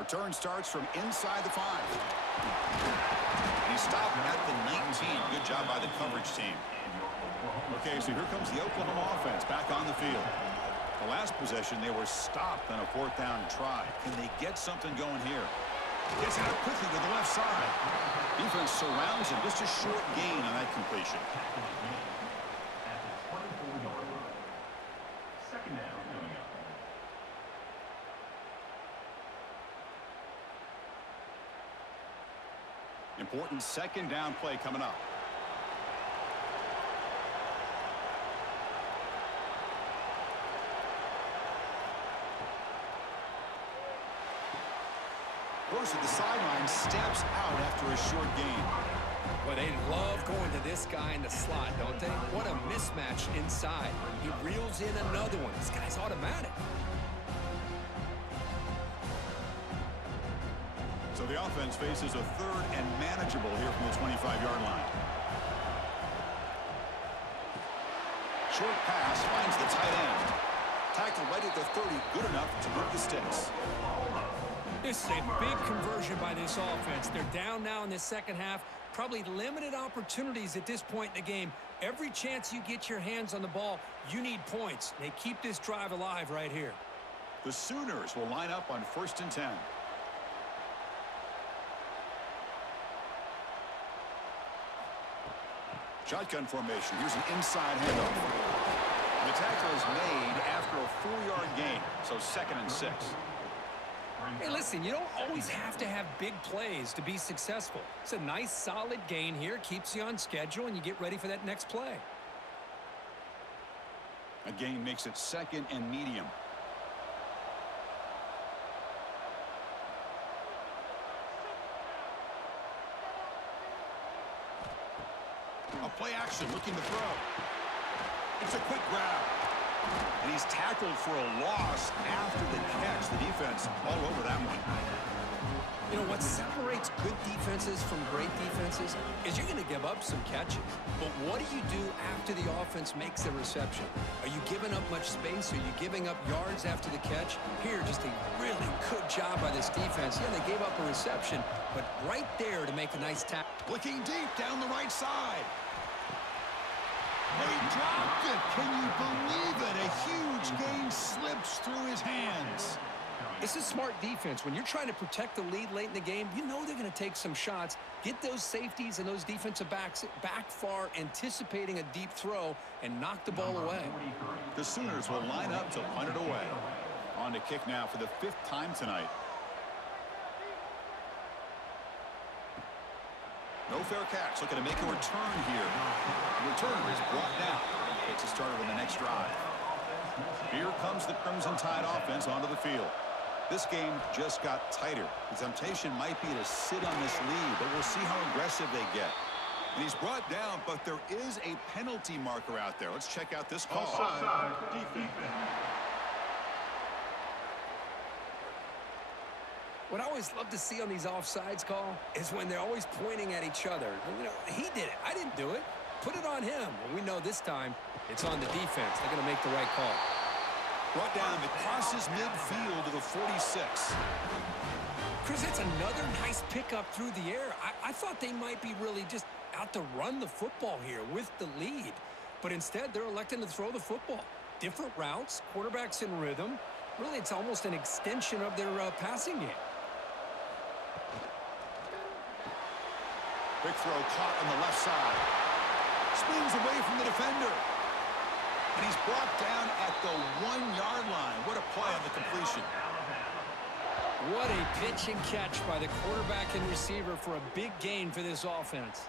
Return starts from inside the 5. He stopped at the 19. Good job by the coverage team. Okay, so here comes the Oklahoma offense back on the field. The last possession, they were stopped on a fourth down try. Can they get something going here? Gets out quickly to the left side. Defense surrounds him. Just a short gain on that completion. Second down coming up. Important second down play coming up. At the sideline, steps out after a short gain. Well, they love going to this guy in the slot, don't they? What a mismatch inside. He reels in another one. This guy's automatic. So the offense faces a third and manageable here from the 25-yard line. Short pass finds the tight end. Tackled right at the 30, good enough to move the sticks. This is a big conversion by this offense. They're down now in the second half. Probably limited opportunities at this point in the game. Every chance you get your hands on the ball, you need points. They keep this drive alive right here. The Sooners will line up on 1st and 10. Shotgun formation. Here's an inside handoff. The tackle is made after a 4-yard gain, so 2nd and 6. Hey, listen, you don't always have to have big plays to be successful. It's a nice, solid gain here. Keeps you on schedule, and you get ready for that next play. A gain makes it 2nd and medium. A play action looking to throw. It's a quick grab. And he's tackled for a loss after the catch. The defense all over that one. You know, what separates good defenses from great defenses is you're going to give up some catches. But what do you do after the offense makes a reception? Are you giving up much space? Are you giving up yards after the catch? Here, just a really good job by this defense. Yeah, they gave up a reception, but right there to make a nice tackle. Looking deep down the right side. They dropped it. Can you believe it? A huge gain slips through his hands. This is smart defense. When you're trying to protect the lead late in the game, you know they're going to take some shots, get those safeties and those defensive backs back far, anticipating a deep throw, and knock the ball away. The Sooners will line up to punt it away. On to kick now for the 5th time tonight. No fair catch. Looking to make a return here. The returner is brought down. Gets it started on the next drive. Here comes the Crimson Tide offense onto the field. This game just got tighter. The temptation might be to sit on this lead, but we'll see how aggressive they get. And he's brought down, but there is a penalty marker out there. Let's check out this call. Offside, defense. What I always love to see on these offsides call is when they're always pointing at each other. You know, he did it. I didn't do it. Put it on him. Well, we know this time it's on the defense. They're going to make the right call. Brought down, it crosses midfield to the 46. Chris, that's another nice pickup through the air. I thought they might be really just out to run the football here with the lead. But instead, they're electing to throw the football. Different routes, quarterbacks in rhythm. Really, it's almost an extension of their passing game. Quick throw caught on the left side. Spins away from the defender. And he's brought down at the 1-yard line. What a play on the completion. What a pitch and catch by the quarterback and receiver for a big gain for this offense.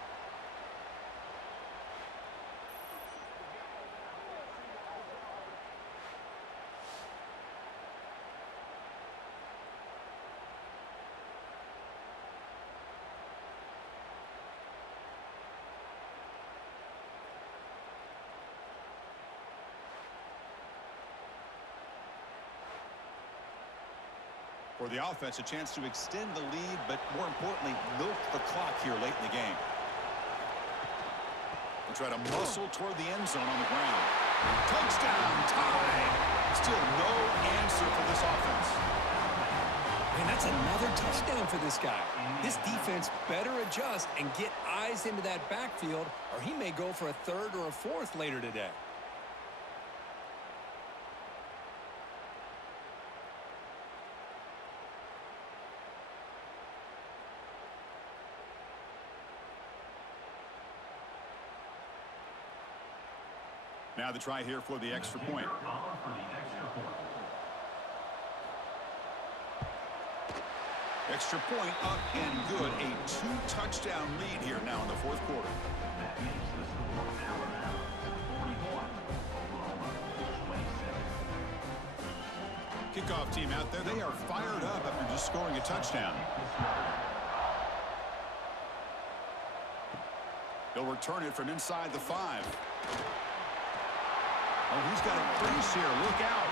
For the offense, a chance to extend the lead, but more importantly, milk the clock here late in the game. They'll try to muscle toward the end zone on the ground. Touchdown, tied. Still no answer for this offense. Man, that's another touchdown for this guy. This defense better adjust and get eyes into that backfield, or he may go for a third or a fourth later today. Now the try here for the extra point. Extra point up and good. A 2-touchdown lead here now in the fourth quarter. Kickoff team out there. They are fired up after just scoring a touchdown. They'll return it from inside the 5. Oh, he's got a crease here. Look out.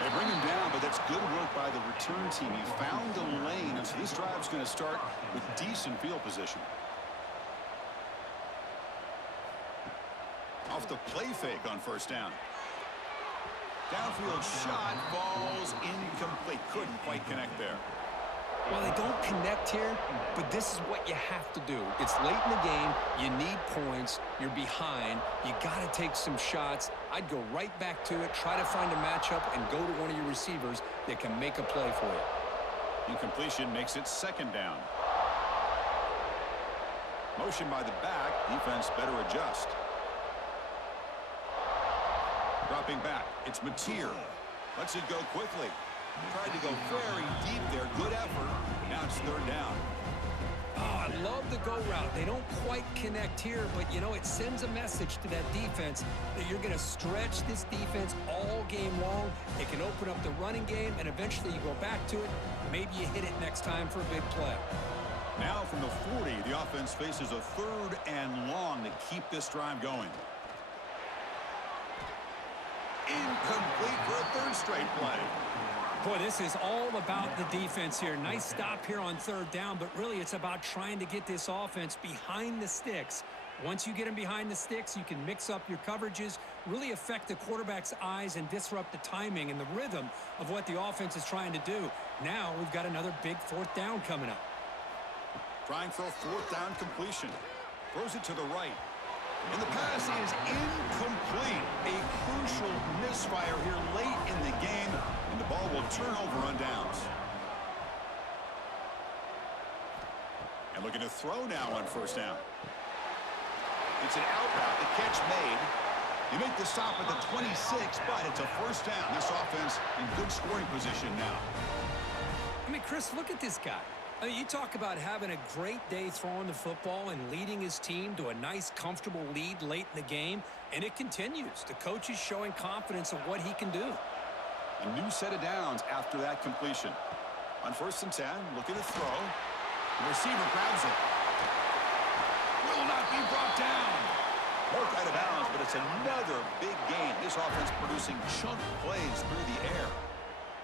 They bring him down, but that's good work by the return team. He found the lane, and so this drive's going to start with decent field position. Off the play fake on first down. Downfield shot falls incomplete. Couldn't quite connect there. Well, they don't connect here, but this is what you have to do. It's late in the game. You need points. You're behind. You got to take some shots. I'd go right back to it, try to find a matchup, and go to one of your receivers that can make a play for you. Incompletion makes it second down. Motion by the back. Defense better adjust. Dropping back. It's Mateer. Lets it go quickly. Tried to go very deep there. Good effort. Now it's third down. Oh, I love the go route. They don't quite connect here, but, you know, it sends a message to that defense that you're going to stretch this defense all game long. It can open up the running game, and eventually you go back to it. Maybe you hit it next time for a big play. Now from the 40, the offense faces a third and long to keep this drive going. Incomplete for a third straight play. Boy, this is all about the defense here. Nice stop here on third down, but really it's about trying to get this offense behind the sticks. Once you get them behind the sticks, you can mix up your coverages, really affect the quarterback's eyes and disrupt the timing and the rhythm of what the offense is trying to do. Now we've got another big fourth down coming up. Trying for a fourth down completion. Throws it to the right. And the pass is incomplete. A crucial misfire here late in the game, and the ball will turn over on downs. And looking to throw now on first down. It's an out route. The catch made. They make the stop at the 26, but it's a first down. This offense in good scoring position now. I mean, Chris, look at this guy. I mean, you talk about having a great day throwing the football and leading his team to a nice, comfortable lead late in the game, and it continues. The coach is showing confidence of what he can do. A new set of downs after that completion. On 1st and 10, looking to throw. The receiver grabs it. Will not be brought down. Worked out of bounds, but it's another big game. This offense producing chunk plays through the air.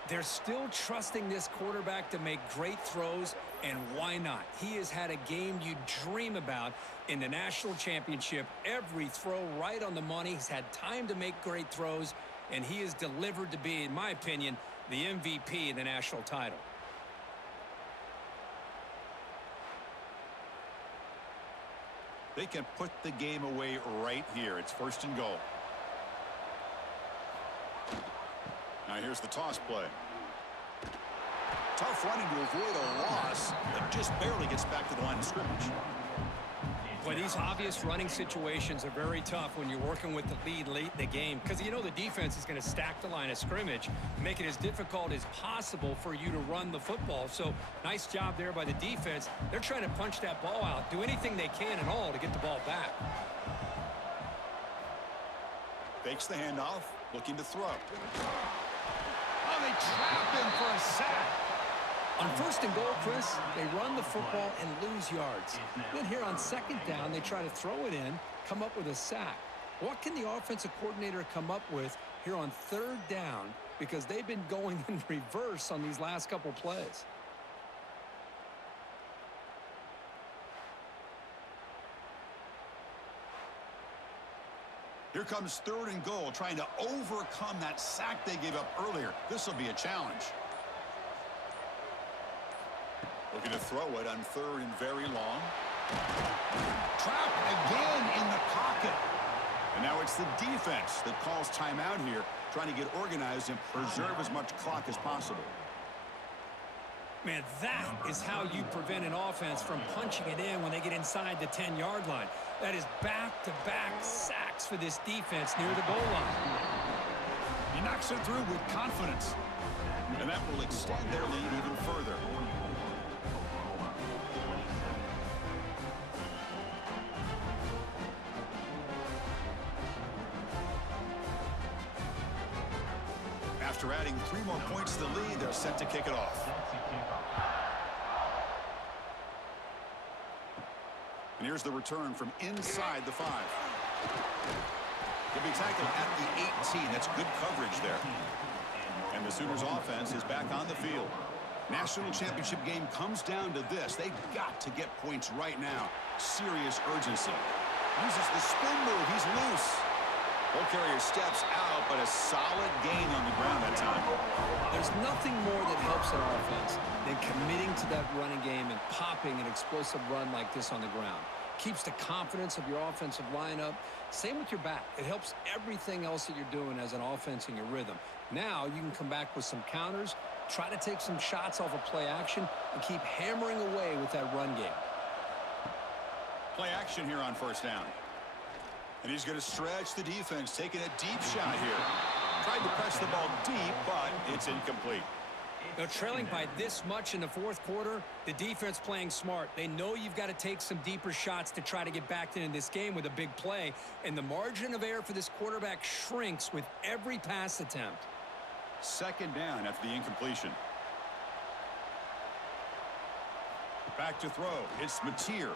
They're still trusting this quarterback to make great throws, and why not? He has had a game you dream about in the national championship. Every throw right on the money. He's had time to make great throws, and he is delivered to be, in my opinion, the MVP of the national title. They can put the game away right here. It's 1st and goal. Now here's the toss play. Tough running to avoid a loss, but just barely gets back to the line of scrimmage. Boy, these obvious running situations are very tough when you're working with the lead late in the game, because you know the defense is going to stack the line of scrimmage, make it as difficult as possible for you to run the football. So nice job there by the defense. They're trying to punch that ball out, do anything they can and all to get the ball back. Fakes the handoff, looking to throw. Oh, they trap him for a sack. On 1st and goal, Chris, they run the football and lose yards. Then here on 2nd down, they try to throw it in, come up with a sack. What can the offensive coordinator come up with here on 3rd down? Because they've been going in reverse on these last couple plays. Here comes 3rd and goal, trying to overcome that sack they gave up earlier. This will be a challenge. Looking to throw it on 3rd and very long. Trapped again in the pocket. And now it's the defense that calls timeout here, trying to get organized and preserve as much clock as possible. Man, that is how you prevent an offense from punching it in when they get inside the 10-yard line. That is back-to-back sacks for this defense near the goal line. He knocks it through with confidence. And that will extend their lead even further. After adding 3 more points to the lead, they're set to kick it off. And here's the return from inside the 5. He'll be tackled at the 18. That's good coverage there. And the Sooners offense is back on the field. National championship game comes down to this. They've got to get points right now. Serious urgency. Uses the spin move. He's loose. Ball carrier steps out, but a solid gain on the ground that time. There's nothing more that helps an offense than committing to that running game and popping an explosive run like this on the ground. Keeps the confidence of your offensive lineup. Same with your back. It helps everything else that you're doing as an offense in your rhythm. Now you can come back with some counters, try to take some shots off of play action, and keep hammering away with that run game. Play action here on 1st down. And he's going to stretch the defense, taking a deep shot here. Tried to press the ball deep, but it's incomplete. Now, trailing by this much in the 4th quarter, the defense playing smart. They know you've got to take some deeper shots to try to get back into this game with a big play. And the margin of error for this quarterback shrinks with every pass attempt. 2nd down after the incompletion. Back to throw. It's Mateer.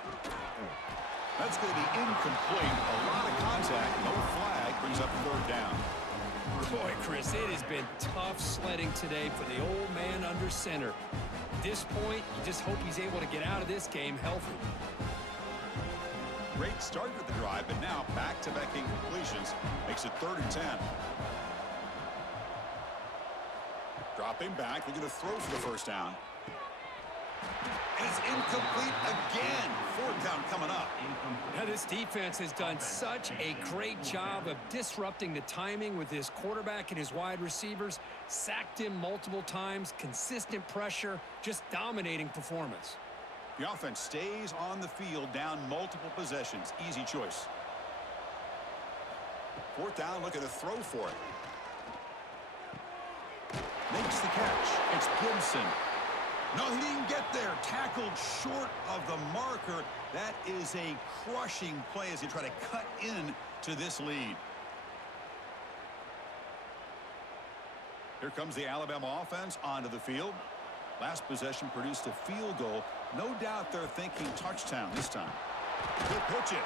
That's going to be incomplete. A lot of contact. No flag. Brings up 3rd down. Boy, Chris, it has been tough sledding today for the old man under center. At this point, you just hope he's able to get out of this game healthy. Great start with the drive, but now back-to-back incompletions makes it 3rd and 10. Dropping back, looking to throw for the 1st down. And it's incomplete again. 4th down coming up. Now, this defense has done such a great job of disrupting the timing with his quarterback and his wide receivers. Sacked him multiple times, consistent pressure, just dominating performance. The offense stays on the field, down multiple possessions. Easy choice. 4th down, looking to throw for it. Makes the catch. It's Gibson. No, he didn't get there. Tackled short of the marker. That is a crushing play as they try to cut in to this lead. Here comes the Alabama offense onto the field. Last possession produced a field goal. No doubt they're thinking touchdown this time. He'll pitch it.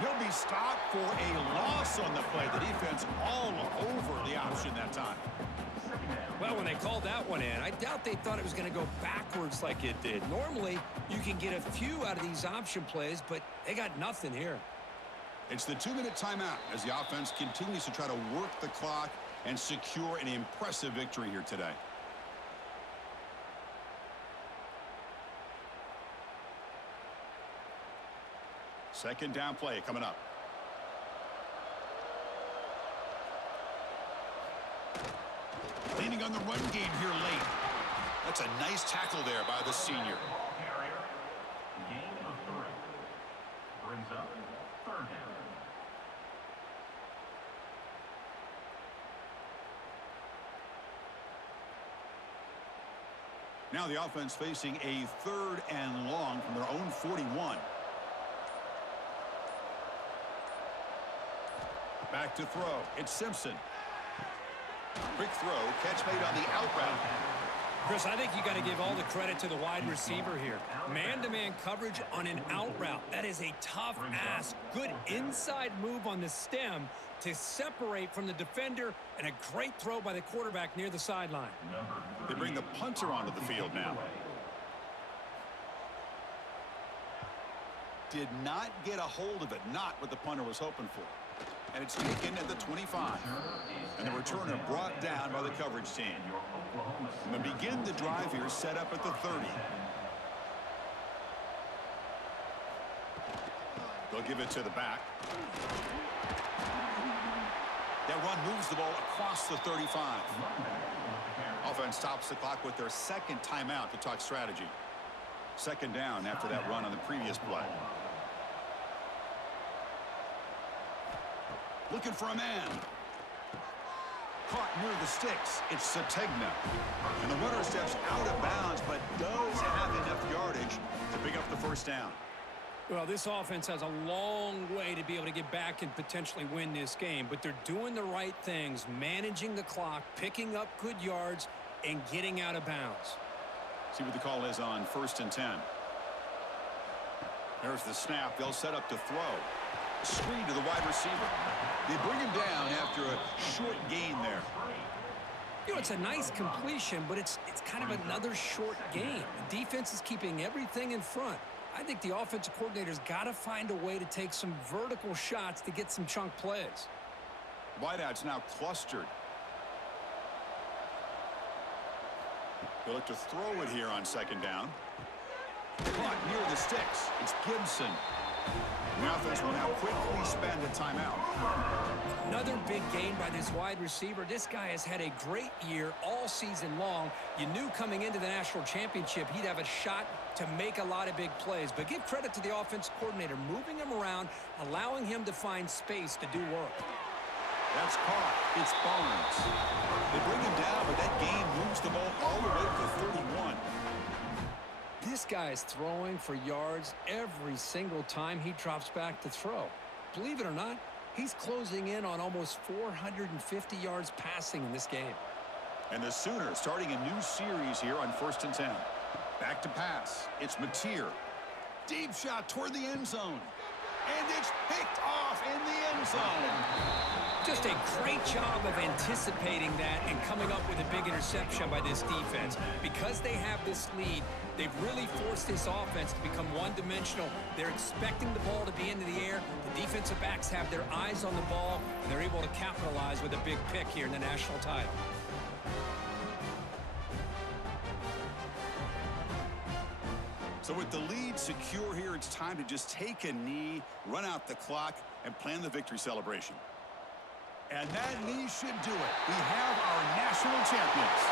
He'll be stopped for a loss on the play. The defense all over the option that time. Well, when they called that one in, I doubt they thought it was going to go backwards like it did. Normally, you can get a few out of these option plays, but they got nothing here. It's the 2-minute timeout as the offense continues to try to work the clock and secure an impressive victory here today. Second down play coming up. Leaning on the run game here late. That's a nice tackle there by the senior. Gain of 3. Brings up 3rd down. Now the offense facing a 3rd and long from their own 41. Back to throw. It's Simpson. Quick throw. Catch made on the out route. Chris, I think you got to give all the credit to the wide receiver here. Man-to-man coverage on an out route. That is a tough ask. Good inside move on the stem to separate from the defender, and a great throw by the quarterback near the sideline. They bring the punter onto the field now. Did not get a hold of it. Not what the punter was hoping for. And it's taken at the 25. And the returner brought down by the coverage team. And they begin the drive here, set up at the 30. They'll give it to the back. That run moves the ball across the 35. Offense stops the clock with their second timeout to talk strategy. Second down after that run on the previous play. Looking for a man. Caught near the sticks. It's Sategna. And the runner steps out of bounds, but does have enough yardage to pick up the first down. Well, this offense has a long way to be able to get back and potentially win this game, but they're doing the right things, managing the clock, picking up good yards, and getting out of bounds. See what the call is on 1st and 10. There's the snap. They'll set up to throw. Screen to the wide receiver. They bring him down after a short gain there. You know, it's a nice completion, but it's kind of another short gain. The defense is keeping everything in front. I think the offensive coordinator's got to find a way to take some vertical shots to get some chunk plays. Wideout's now clustered. They'll look to throw it here on second down. Caught near the sticks. It's Gibson. The offense will now quickly spend a timeout. Another big gain by this wide receiver. This guy has had a great year all season long. You knew coming into the national championship he'd have a shot to make a lot of big plays. But give credit to the offensive coordinator, moving him around, allowing him to find space to do work. That's caught. It's Barnes. They bring him down, but that gain moves the ball all the way to 31. This guy is throwing for yards every single time he drops back to throw. Believe it or not, he's closing in on almost 450 yards passing in this game. And the Sooners starting a new series here on 1st and 10. Back to pass. It's Mateer. Deep shot toward the end zone. And it's picked off in the end zone. Just a great job of anticipating that and coming up with a big interception by this defense. Because they have this lead, they've really forced this offense to become one-dimensional. They're expecting the ball to be into the air. The defensive backs have their eyes on the ball, and they're able to capitalize with a big pick here in the national title. So with the lead secure here, it's time to just take a knee, run out the clock, and plan the victory celebration. And that knee should do it. We have our national champions.